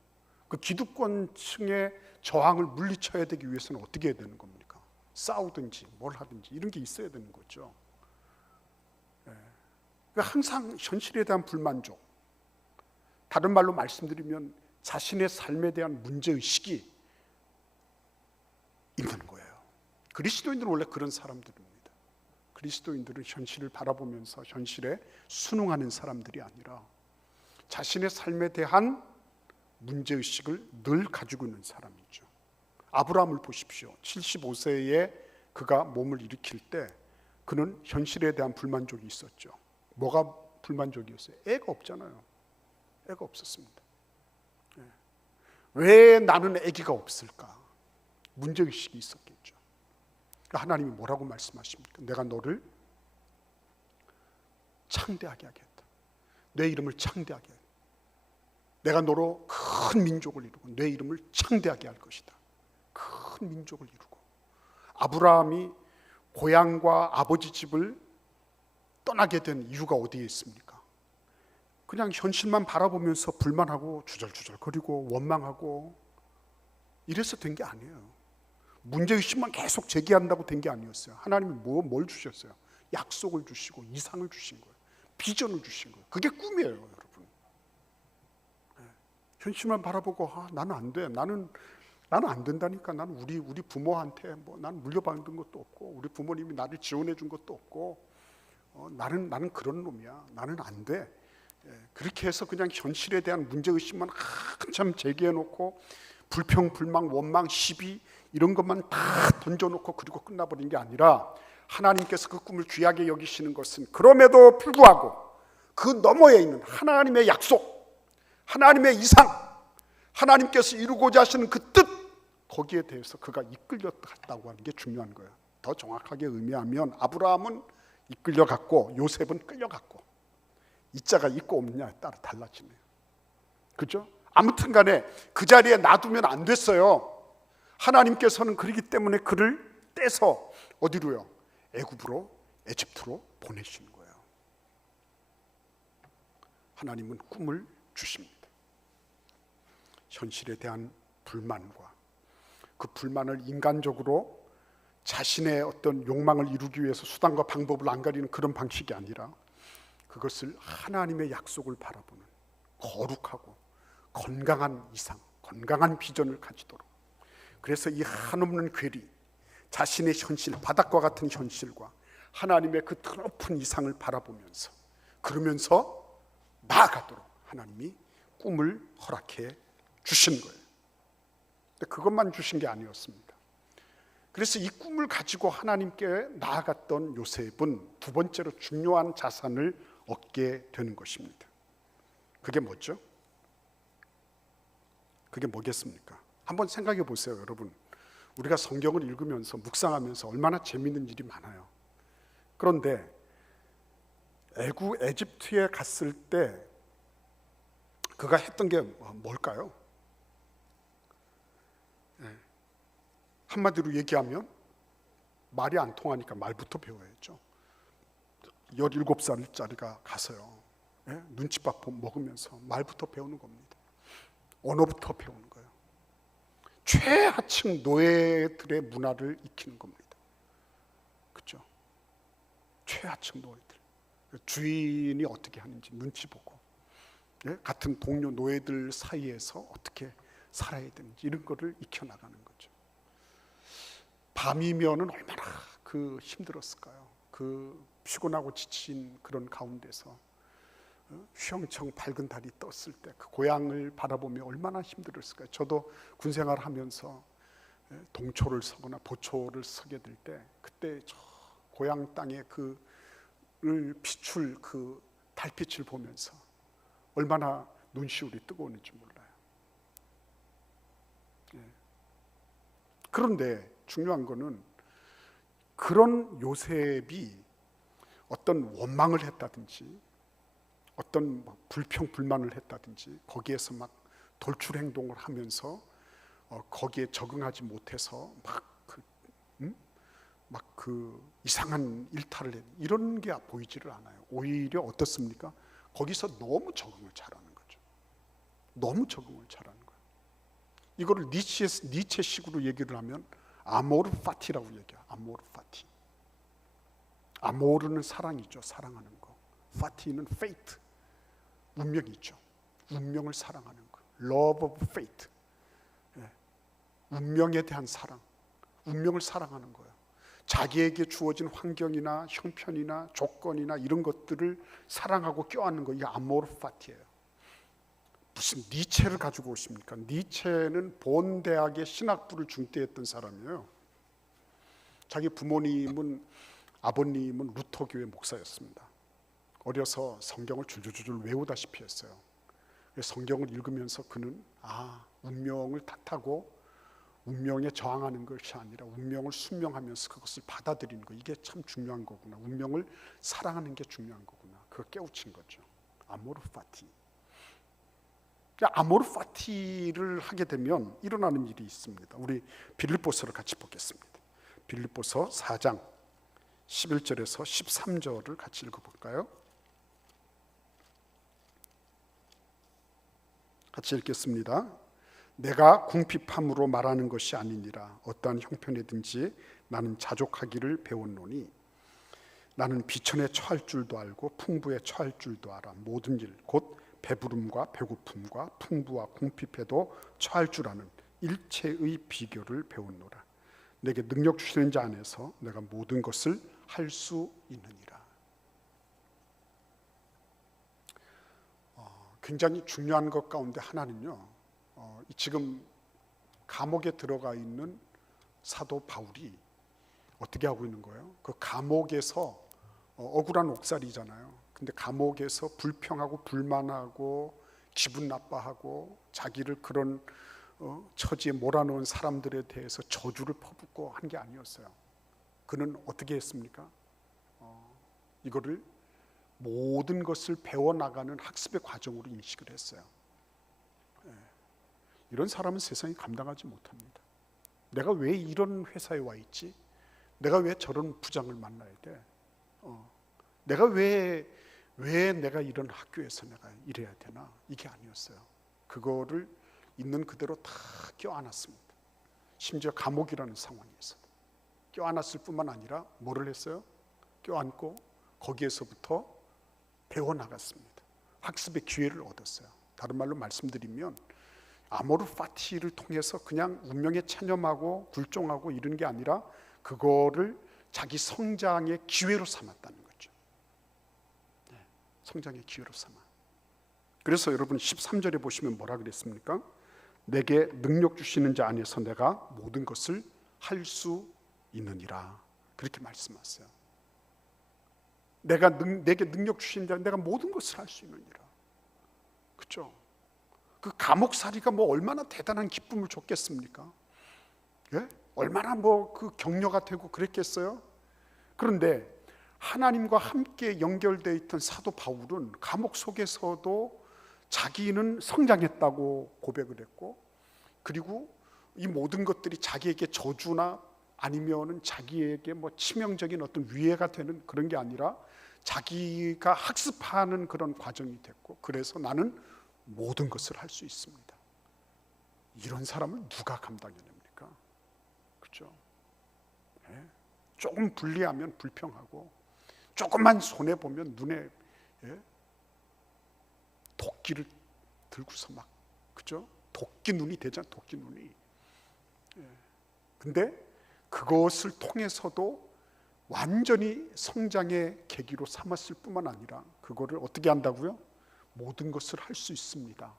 그 기득권층의 저항을 물리쳐야 되기 위해서는 어떻게 해야 되는 겁니까? 싸우든지 뭘 하든지 이런 게 있어야 되는 거죠. 그러니까 항상 현실에 대한 불만족, 다른 말로 말씀드리면 자신의 삶에 대한 문제의식이 있는 거예요. 그리스도인들은 원래 그런 사람들입니다. 그리스도인들은 현실을 바라보면서 현실에 순응하는 사람들이 아니라 자신의 삶에 대한 문제의식을 늘 가지고 있는 사람이죠. 아브라함을 보십시오. 75세에 그가 몸을 일으킬 때 그는 현실에 대한 불만족이 있었죠. 뭐가 불만족이었어요? 애가 없잖아요. 애가 없었습니다. 왜 나는 아기가 없을까? 문제의식이 있었겠죠. 하나님이 뭐라고 말씀하십니까? 내가 너를 창대하게 하겠다. 내 이름을 창대하게 하겠다. 내가 너로 큰 민족을 이루고 내 이름을 창대하게 할 것이다. 큰 민족을 이루고. 아브라함이 고향과 아버지 집을 떠나게 된 이유가 어디에 있습니까? 그냥 현실만 바라보면서 불만하고 주절주절거리고 원망하고 이래서 된 게 아니에요. 문제의식만 계속 제기한다고 된 게 아니었어요. 하나님이 뭘 주셨어요? 약속을 주시고 이상을 주신 거예요. 비전을 주신 거예요. 그게 꿈이에요, 여러분. 현실만 바라보고 나는 안 돼. 나는 안 된다니까. 나는 우리 부모한테 난 물려받은 것도 없고 우리 부모님이 나를 지원해 준 것도 없고 나는 그런 놈이야. 나는 안 돼. 그렇게 해서 그냥 현실에 대한 문제의식만 한참 제기해 놓고 불평, 불망, 원망, 시비 이런 것만 다 던져놓고 그리고 끝나버린 게 아니라 하나님께서 그 꿈을 귀하게 여기시는 것은 그럼에도 불구하고 그 너머에 있는 하나님의 약속, 하나님의 이상, 하나님께서 이루고자 하시는 그 뜻, 거기에 대해서 그가 이끌렸다고 하는 게 중요한 거예요. 더 정확하게 의미하면 아브라함은 이끌려갔고 요셉은 끌려갔고, 이 자가 있고 없느냐에 따라 달라지네요. 그죠? 아무튼 간에 그 자리에 놔두면 안 됐어요. 하나님께서는 그렇기 때문에 그를 떼서 어디로요? 애굽으로, 에집트로 보내시는 거예요. 하나님은 꿈을 주십니다. 현실에 대한 불만과 그 불만을 인간적으로 자신의 어떤 욕망을 이루기 위해서 수단과 방법을 안 가리는 그런 방식이 아니라 그것을 하나님의 약속을 바라보는 거룩하고 건강한 이상, 건강한 비전을 가지도록, 그래서 이 한없는 괴리, 자신의 현실, 바닥과 같은 현실과 하나님의 그 드높은 이상을 바라보면서 그러면서 나아가도록 하나님이 꿈을 허락해 주신 거예요. 근데 그것만 주신 게 아니었습니다. 그래서 이 꿈을 가지고 하나님께 나아갔던 요셉은 두 번째로 중요한 자산을 얻게 되는 것입니다. 그게 뭐죠? 그게 뭐겠습니까? 한번 생각해 보세요, 여러분. 우리가 성경을 읽으면서 묵상하면서 얼마나 재미있는 일이 많아요. 그런데 에집트에 갔을 때 그가 했던 게 뭘까요? 한마디로 얘기하면 말이 안 통하니까 말부터 배워야죠. 17살짜리가 가서요, 눈칫밥 먹으면서 말부터 배우는 겁니다. 언어부터 배우는 거예요. 최하층 노예들의 문화를 익히는 겁니다. 그렇죠? 최하층 노예들, 주인이 어떻게 하는지 눈치 보고, 같은 동료 노예들 사이에서 어떻게 살아야 되는지 이런 거를 익혀나가는 거죠. 밤이면은 얼마나 힘들었을까요? 그 피곤하고 지친 그런 가운데서 휘영청 밝은 달이 떴을 때 그 고향을 바라보며 얼마나 힘들었을까요? 저도 군생활 하면서 동초를 서거나 보초를 서게 될 때 그때 저 고향 땅에 그를 비출 그 달빛을 보면서 얼마나 눈시울이 뜨거웠는지 몰라요. 그런데 중요한 거는 그런 요셉이 어떤 원망을 했다든지 어떤 불평 불만을 했다든지 거기에서 막 돌출 행동을 하면서 거기에 적응하지 못해서 막 그 이상한 일탈을 해 이런 게 보이지를 않아요. 오히려 어떻습니까? 거기서 너무 적응을 잘하는 거죠. 너무 적응을 잘하는 거예요. 이거를 니체식으로 얘기를 하면 아모르 파티라고 얘기해요. 아모르 파티. 아모르는 사랑이죠. 사랑하는 거. 파티는 페이트. 운명이죠. 운명을 사랑하는 거. Love of fate. 운명에 대한 사랑. 운명을 사랑하는 거예요. 자기에게 주어진 환경이나 형편이나 조건이나 이런 것들을 사랑하고 껴안는 거. 이게 아모르 파티예요. 무슨 니체를 가지고 오십니까? 니체는 본 대학의 신학부를 중대했던 사람이에요. 자기 부모님은 아버님은 루터교회 목사였습니다. 어려서 성경을 줄줄줄 외우다시피 했어요. 성경을 읽으면서 그는 운명을 탓하고 운명에 저항하는 것이 아니라 운명을 순명하면서 그것을 받아들이는 거, 이게 참 중요한 거구나. 운명을 사랑하는 게 중요한 거구나. 그걸 깨우친 거죠. 아모르 파티. 아모르 파티를 하게 되면 일어나는 일이 있습니다. 우리 빌립보서를 같이 보겠습니다. 빌립보서 4장 11절에서 13절을 같이 읽어볼까요? 같이 읽겠습니다. 내가 궁핍함으로 말하는 것이 아니니라. 어떠한 형편이든지 나는 자족하기를 배웠노니 나는 비천에 처할 줄도 알고 풍부에 처할 줄도 알아. 모든 일 곧 배부름과 배고픔과 풍부와 궁핍에도 처할 줄 아는 일체의 비결을 배웠노라. 내게 능력 주시는 자 안에서 내가 모든 것을 할 수 있느니라. 굉장히 중요한 것 가운데 하나는요, 지금 감옥에 들어가 있는 사도 바울이 어떻게 하고 있는 거예요? 그 감옥에서 억울한 옥살이잖아요. 근데 감옥에서 불평하고 불만하고 기분 나빠하고 자기를 그런 처지에 몰아넣은 사람들에 대해서 저주를 퍼붓고 한 게 아니었어요. 그는 어떻게 했습니까? 이거를 모든 것을 배워나가는 학습의 과정으로 인식을 했어요. 이런 사람은 세상이 감당하지 못합니다. 내가 왜 이런 회사에 와 있지? 내가 왜 저런 부장을 만나야 돼? 내가 왜 내가 이런 학교에서 내가 일해야 되나? 이게 아니었어요. 그거를 있는 그대로 다 껴안았습니다. 심지어 감옥이라는 상황에서 껴안았을 뿐만 아니라 뭐를 했어요? 껴안고 거기에서부터 배워나갔습니다. 학습의 기회를 얻었어요. 다른 말로 말씀드리면 아모르 파티를 통해서 그냥 운명에 체념하고 굴종하고 이런 게 아니라 그거를 자기 성장의 기회로 삼았다는 거죠. 성장의 기회로 삼아. 그래서 여러분 13절에 보시면 뭐라 그랬습니까? 내게 능력 주시는 자 안에서 내가 모든 것을 할 수 있느니라. 그렇게 말씀하세요. 내게 능력 주시는 자 내가 모든 것을 할 수 있느니라. 그렇죠? 그 감옥살이가 뭐 얼마나 대단한 기쁨을 줬겠습니까? 예? 얼마나 뭐 그 격려가 되고 그랬겠어요? 그런데 하나님과 함께 연결되어 있던 사도 바울은 감옥 속에서도 자기는 성장했다고 고백을 했고, 그리고 이 모든 것들이 자기에게 저주나 아니면은 자기에게 뭐 치명적인 어떤 위해가 되는 그런 게 아니라 자기가 학습하는 그런 과정이 됐고, 그래서 나는 모든 것을 할 수 있습니다. 이런 사람을 누가 감당해냅니까? 그렇죠? 네? 조금 불리하면 불평하고, 조금만 손해 보면 눈에 도끼를 들고서 막, 그죠? 도끼 눈이 되잖아, 도끼 눈이. 근데 그것을 통해서도 완전히 성장의 계기로 삼았을 뿐만 아니라 그거를 어떻게 한다고요? 모든 것을 할 수 있습니다.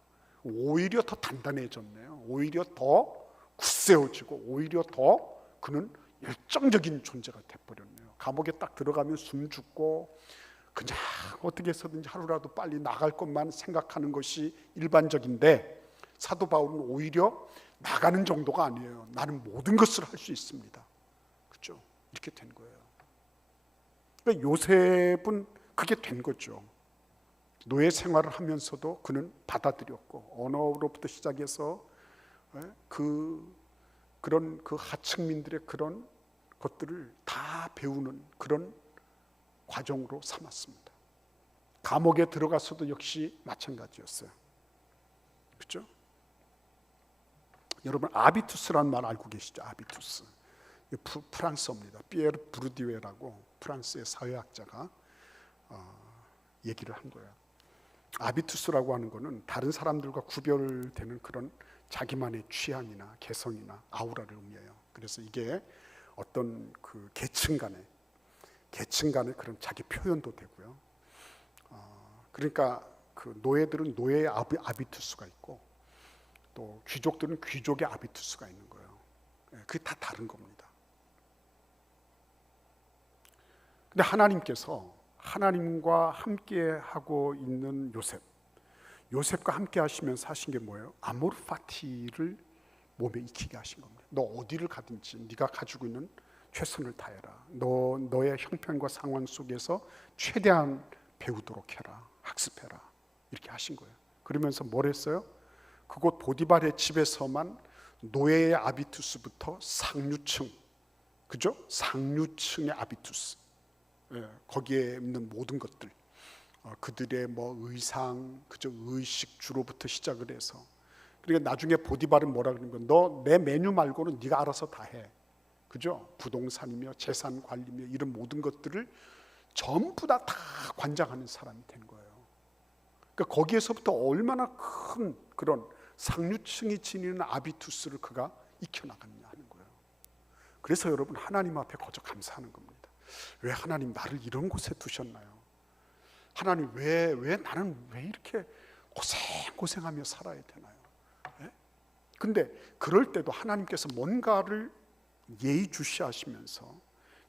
오히려 더 단단해졌네요. 오히려 더 굳세워지고, 오히려 더 그는 열정적인 존재가 돼버렸네요. 감옥에 딱 들어가면 숨 죽고 그냥 어떻게 해서든지 하루라도 빨리 나갈 것만 생각하는 것이 일반적인데, 사도 바울은 오히려 나가는 정도가 아니에요. 나는 모든 것을 할 수 있습니다. 그렇죠? 이렇게 된 거예요. 그러니까 요셉은 그게 된 거죠. 노예 생활을 하면서도 그는 받아들였고, 언어로부터 시작해서 그런 그 하층민들의 그런 것들을 다 배우는 그런 과정으로 삼았습니다. 감옥에 들어가서도 역시 마찬가지였어요. 그렇죠? 여러분, 아비투스라는 말 알고 계시죠? 아비투스. 프랑스어입니다. 피에르 브루디웨라고 프랑스의 사회학자가 얘기를 한 거예요. 아비투스라고 하는 거는 다른 사람들과 구별되는 그런 자기만의 취향이나 개성이나 아우라를 의미해요. 그래서 이게 어떤 그 계층 간의 그런 자기 표현도 되고요. 그러니까 그 노예들은 노예의 아비투스가 있고, 또 귀족들은 귀족의 아비투스가 있는 거예요. 그게 다 다른 겁니다. 근데 하나님과 함께 하고 있는 요셉과 함께 하시면서 하신 게 뭐예요? 아모르 파티를 몸에 익히게 하신 겁니다. 너 어디를 가든지 네가 가지고 있는 최선을 다해라. 너의 형편과 상황 속에서 최대한 배우도록 해라. 학습해라. 이렇게 하신 거예요. 그러면서 뭘 했어요? 그곳 보디발의 집에서만 노예의 아비투스부터 상류층, 그죠? 상류층의 아비투스, 거기에 있는 모든 것들, 그들의 뭐 의상, 그죠? 의식 주로부터 시작을 해서, 그러니까 나중에 보디발은 뭐라 그러는 거야? 너 내 메뉴 말고는 네가 알아서 다 해. 그죠? 부동산이며 재산 관리며 이런 모든 것들을 전부 다 관장하는 사람이 된 거예요. 그러니까 거기에서부터 얼마나 큰 그런 상류층이 지니는 아비투스를 그가 익혀나갔냐 하는 거예요. 그래서 여러분, 하나님 앞에 거저 감사하는 겁니다. 왜 하나님 나를 이런 곳에 두셨나요? 하나님 왜 나는 왜 이렇게 고생하며 살아야 되나요? 근데 그럴 때도 하나님께서 뭔가를 예의주시하시면서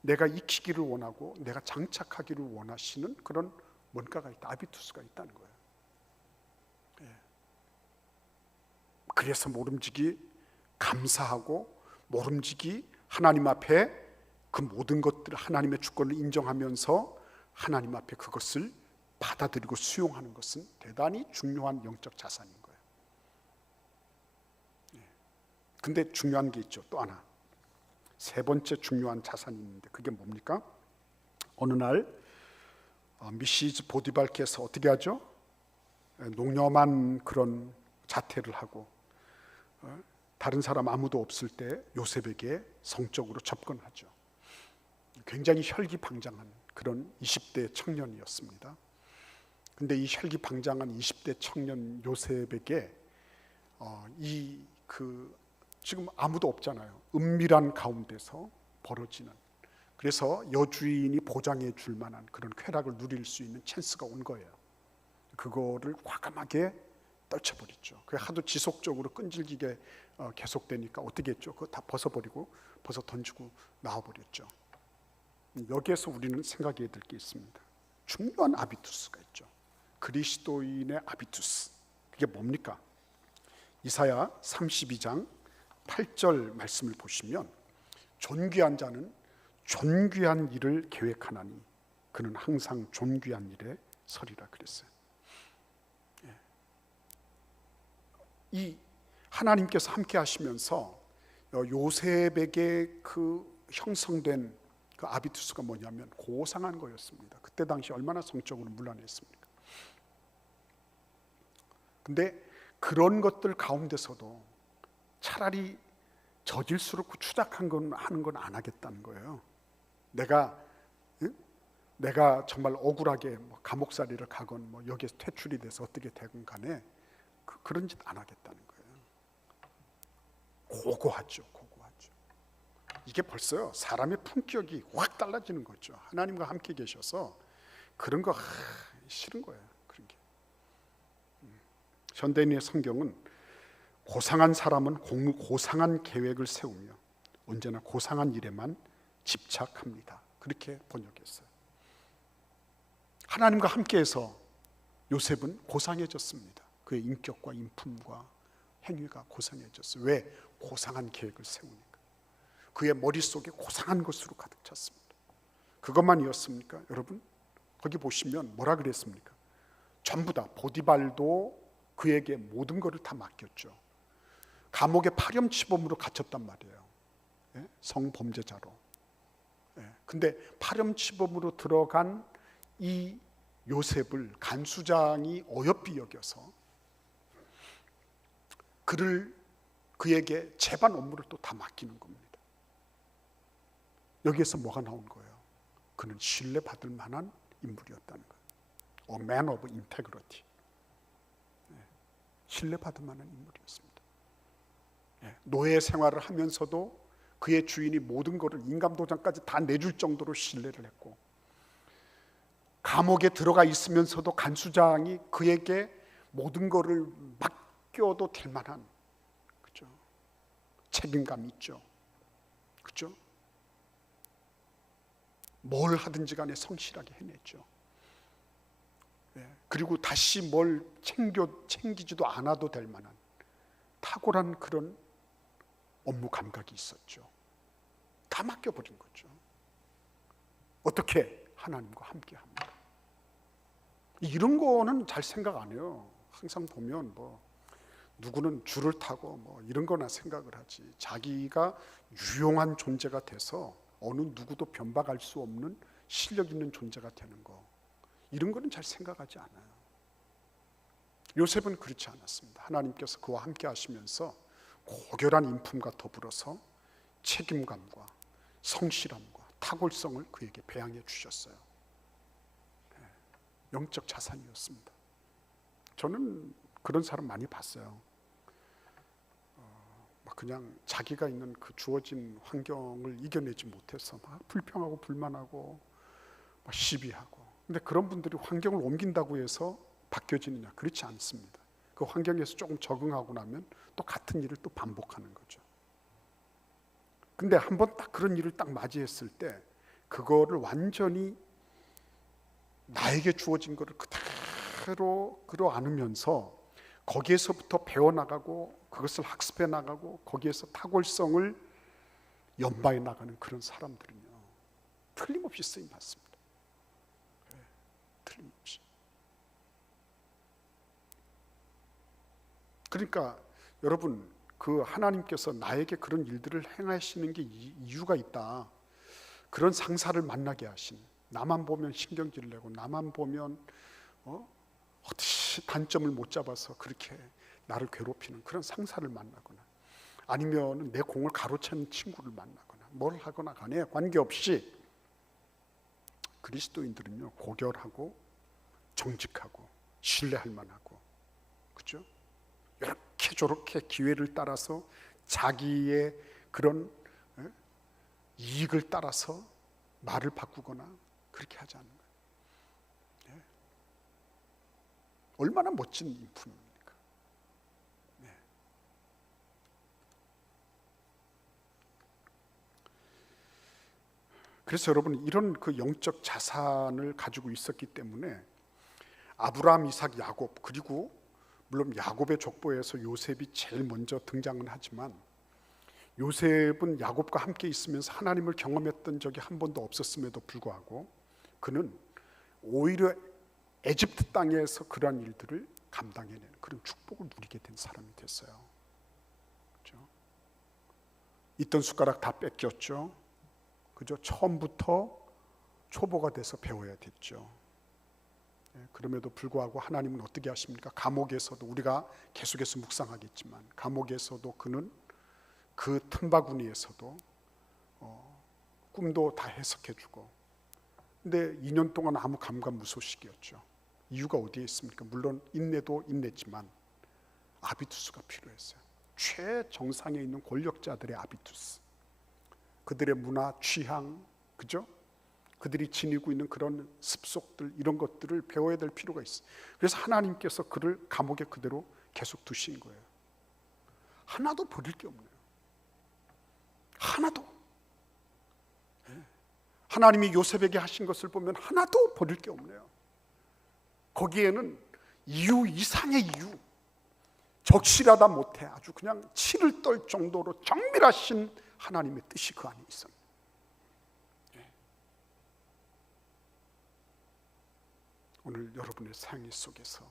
내가 익히기를 원하고 내가 장착하기를 원하시는 그런 뭔가가 있다, 아비투스가 있다는 거예요. 그래서 모름지기 감사하고 모름지기 하나님 앞에 그 모든 것들, 하나님의 주권을 인정하면서 하나님 앞에 그것을 받아들이고 수용하는 것은 대단히 중요한 영적 자산인 거예요. 근데 중요한 게 있죠. 또 하나, 세 번째 중요한 자산이 있는데 그게 뭡니까? 어느 날 미시즈 보디발께서 어떻게 하죠? 농염한 그런 자태를 하고 다른 사람 아무도 없을 때 요셉에게 성적으로 접근하죠. 굉장히 혈기방장한 그런 20대 청년이었습니다. 근데 이 혈기방장한 20대 청년 요셉에게 지금 아무도 없잖아요. 은밀한 가운데서 벌어지는, 그래서 여주인이 보장해 줄 만한 그런 쾌락을 누릴 수 있는 찬스가 온 거예요. 그거를 과감하게 떨쳐버렸죠. 그게 하도 지속적으로 끈질기게 계속되니까 어떻게 했죠? 그거 다 벗어버리고 벗어 던지고 나와버렸죠. 여기에서 우리는 생각해야 될 게 있습니다. 중요한 아비투스가 있죠. 그리스도인의 아비투스. 그게 뭡니까? 이사야 32장 8절 말씀을 보시면, 존귀한 자는 존귀한 일을 계획하나니 그는 항상 존귀한 일에 서리라 그랬어요. 이 하나님께서 함께 하시면서 요셉에게 그 형성된 그 아비투스가 뭐냐면 고상한 거였습니다. 그때 당시 얼마나 성적으로 문란했습니까? 근데 그런 것들 가운데서도 차라리 저질스럽고 추잡한 건 하는 건 안 하겠다는 거예요. 내가 정말 억울하게 뭐 감옥살이를 가건 뭐 여기에서 퇴출이 돼서 어떻게 되건 간에 그런 짓 안 하겠다는 거예요. 고고하죠. 이게 벌써요, 사람의 품격이 확 달라지는 거죠. 하나님과 함께 계셔서 그런 거 싫은 거예요. 그런 게. 현대인의 성경은 고상한 사람은 고상한 계획을 세우며 언제나 고상한 일에만 집착합니다. 그렇게 번역했어요. 하나님과 함께해서 요셉은 고상해졌습니다. 그의 인격과 인품과 행위가 고상해졌어요. 왜? 고상한 계획을 세우니까. 그의 머릿속에 고상한 것으로 가득 찼습니다. 그것만이었습니까? 여러분, 거기 보시면 뭐라 그랬습니까? 전부 다 보디발도 그에게 모든 것을 다 맡겼죠. 감옥에 파렴치범으로 갇혔단 말이에요. 예? 성범죄자로. 예. 근데 파렴치범으로 들어간 이 요셉을 간수장이 어여삐 여겨서 그에게 재반 업무를 또 다 맡기는 겁니다. 여기에서 뭐가 나온 거예요? 그는 신뢰받을 만한 인물이었다는 거예요. A man of integrity. 신뢰받을 만한 인물이었습니다. 노예 생활을 하면서도 그의 주인이 모든 것을 인감도장까지 다 내줄 정도로 신뢰를 했고, 감옥에 들어가 있으면서도 간수장이 그에게 모든 것을 맡겨도 될 만한, 그죠? 책임감이 있죠. 그죠? 뭘 하든지 간에 성실하게 해냈죠. 그리고 다시 뭘 챙기지도 않아도 될 만한 탁월한 그런 업무 감각이 있었죠. 다 맡겨버린 거죠. 어떻게? 하나님과 함께합니다. 이런 거는 잘 생각 안 해요. 항상 보면 뭐 누구는 줄을 타고 뭐 이런 거나 생각을 하지, 자기가 유용한 존재가 돼서 어느 누구도 변박할 수 없는 실력 있는 존재가 되는 거, 이런 거는 잘 생각하지 않아요. 요셉은 그렇지 않았습니다. 하나님께서 그와 함께 하시면서 고결한 인품과 더불어서 책임감과 성실함과 탁월성을 그에게 배양해 주셨어요. 영적 자산이었습니다. 저는 그런 사람 많이 봤어요. 그냥 자기가 있는 그 주어진 환경을 이겨내지 못해서 막 불평하고 불만하고 막 시비하고. 근데 그런 분들이 환경을 옮긴다고 해서 바뀌어지느냐? 그렇지 않습니다. 그 환경에서 조금 적응하고 나면 또 같은 일을 또 반복하는 거죠. 근데 한번 딱 그런 일을 딱 맞이했을 때 그거를 완전히 나에게 주어진 것을 그대로 끌어안으면서 거기에서부터 배워나가고 그것을 학습해 나가고 거기에서 탁월성을 연마해 나가는 그런 사람들은요, 틀림없이 쓰임 받습니다. 틀림없이. 그러니까 여러분, 그 하나님께서 나에게 그런 일들을 행하시는 게 이유가 있다. 그런 상사를 만나게 하신, 나만 보면 신경질 내고 나만 보면 어떻게 단점을 못 잡아서 그렇게 나를 괴롭히는 그런 상사를 만나거나, 아니면 내 공을 가로채는 친구를 만나거나 뭘 하거나 간에 관계없이 그리스도인들은요, 고결하고 정직하고 신뢰할 만하고, 그죠? 이렇게 저렇게 기회를 따라서 자기의 그런 이익을 따라서 말을 바꾸거나 그렇게 하지 않는 거예요. 네. 얼마나 멋진 인품입니까? 네. 그래서 여러분, 이런 그 영적 자산을 가지고 있었기 때문에 아브라함, 이삭, 야곱, 그리고 물론 야곱의 족보에서 요셉이 제일 먼저 등장은 하지만, 요셉은 야곱과 함께 있으면서 하나님을 경험했던 적이 한 번도 없었음에도 불구하고 그는 오히려 에집트 땅에서 그러한 일들을 감당해내는 그런 축복을 누리게 된 사람이 됐어요. 그렇죠? 있던 숟가락 다 뺏겼죠. 그죠? 처음부터 초보가 돼서 배워야 됐죠. 그럼에도 불구하고 하나님은 어떻게 하십니까? 감옥에서도, 우리가 계속해서 묵상하겠지만, 감옥에서도 그는 그 틈바구니에서도 꿈도 다 해석해주고, 근데 2년 동안 아무 감감무소식이었죠. 이유가 어디에 있습니까? 물론 인내도 인내지만 아비투스가 필요했어요. 최정상에 있는 권력자들의 아비투스, 그들의 문화, 취향, 그죠? 그들이 지니고 있는 그런 습속들, 이런 것들을 배워야 될 필요가 있어요. 그래서 하나님께서 그를 감옥에 그대로 계속 두신 거예요. 하나도 버릴 게 없네요. 하나도. 하나님이 요셉에게 하신 것을 보면 하나도 버릴 게 없네요. 거기에는 이유 이상의 이유, 적실하다 못해 아주 그냥 치를 떨 정도로 정밀하신 하나님의 뜻이 그 안에 있습니다. 오늘 여러분의 생애 속에서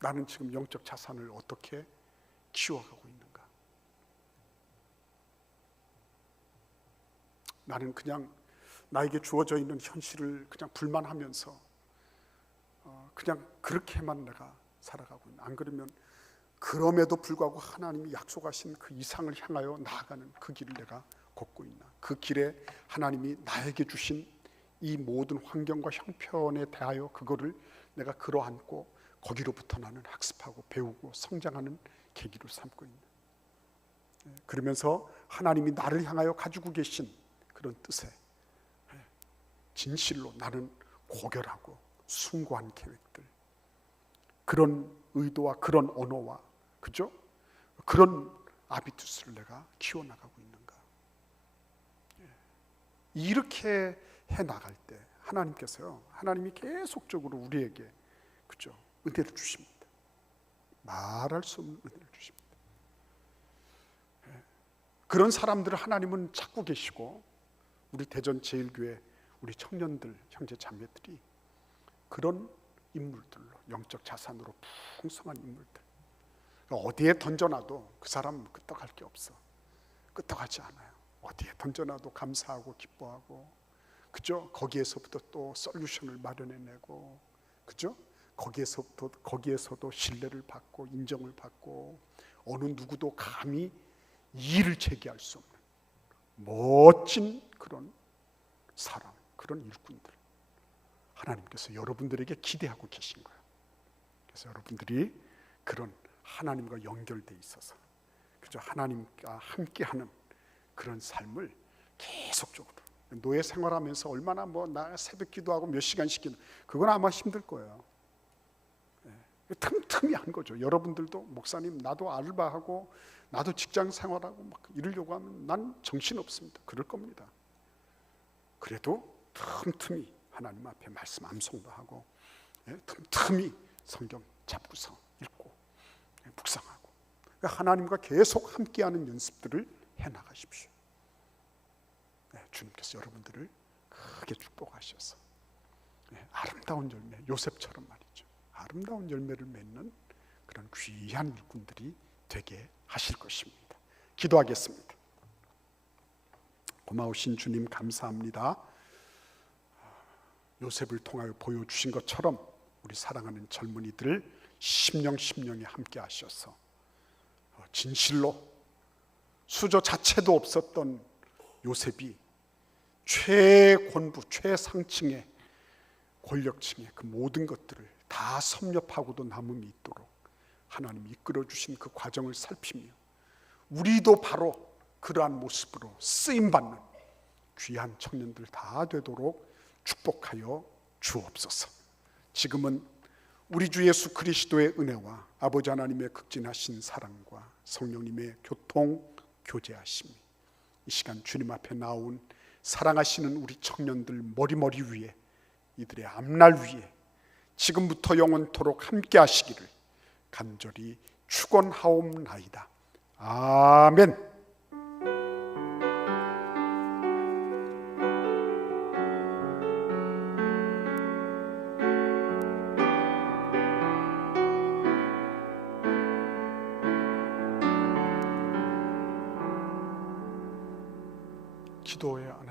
나는 지금 영적 자산을 어떻게 키워가고 있는가? 나는 그냥 나에게 주어져 있는 현실을 그냥 불만하면서 그냥 그렇게만 내가 살아가고 있나? 안 그러면 그럼에도 불구하고 하나님이 약속하신 그 이상을 향하여 나아가는 그 길을 내가 걷고 있나? 그 길에 하나님이 나에게 주신 이 모든 환경과 형편에 대하여 그거를 내가 끌어안고 거기로부터 나는 학습하고 배우고 성장하는 계기로 삼고 있는, 그러면서 하나님이 나를 향하여 가지고 계신 그런 뜻에 진실로 나는 고결하고 숭고한 계획들, 그런 의도와 그런 언어와 그죠? 그런 아비투스를 내가 키워나가고 있는가? 이렇게 해나갈 때 하나님께서요, 하나님이 계속적으로 우리에게 그죠? 은혜를 주십니다. 말할 수 없는 은혜를 주십니다. 그런 사람들을 하나님은 찾고 계시고, 우리 대전 제일교회 우리 청년들, 형제 자매들이 그런 인물들로, 영적 자산으로 풍성한 인물들, 어디에 던져놔도 그 사람은 끄떡할 게 없어. 끄떡하지 않아요. 어디에 던져놔도 감사하고 기뻐하고, 그죠? 거기에서부터 또 솔루션을 마련해내고, 그죠? 거기에서도 신뢰를 받고 인정을 받고, 어느 누구도 감히 이의를 제기할 수 없는 멋진 그런 사람, 그런 일꾼들 하나님께서 여러분들에게 기대하고 계신 거예요. 그래서 여러분들이 그런 하나님과 연결돼 있어서 그죠? 하나님과 함께하는 그런 삶을 계속적으로, 노예 생활하면서 얼마나 나 새벽 기도하고 몇 시간씩 기도, 그건 아마 힘들 거예요. 틈틈이 한 거죠. 여러분들도 목사님 나도 알바하고 나도 직장 생활하고 막 이러려고 하면 난 정신없습니다. 그럴 겁니다. 그래도 틈틈이 하나님 앞에 말씀 암송도 하고, 틈틈이 성경 잡고서 읽고 묵상하고, 그러니까 하나님과 계속 함께하는 연습들을 해나가십시오. 주님께서 여러분들을 크게 축복하셔서 아름다운 열매, 요셉처럼 말이죠, 아름다운 열매를 맺는 그런 귀한 일꾼들이 되게 하실 것입니다. 기도하겠습니다. 고마우신 주님 감사합니다. 요셉을 통하여 보여주신 것처럼 우리 사랑하는 젊은이들 심령에 함께 하셔서 진실로 수저 자체도 없었던 요셉이 최권부, 최상층의 권력층의 그 모든 것들을 다 섭렵하고도 남음이 있도록 하나님이 이끌어 주신 그 과정을 살피며, 우리도 바로 그러한 모습으로 쓰임받는 귀한 청년들 다 되도록 축복하여 주옵소서. 지금은 우리 주 예수 그리스도의 은혜와 아버지 하나님의 극진하신 사랑과 성령님의 교통 교제하심이 이 시간 주님 앞에 나온 사랑하시는 우리 청년들 머리 위에, 이들의 앞날 위에 지금부터 영원토록 함께 하시기를 간절히 축원하옵나이다. 아멘. 기도의 하나님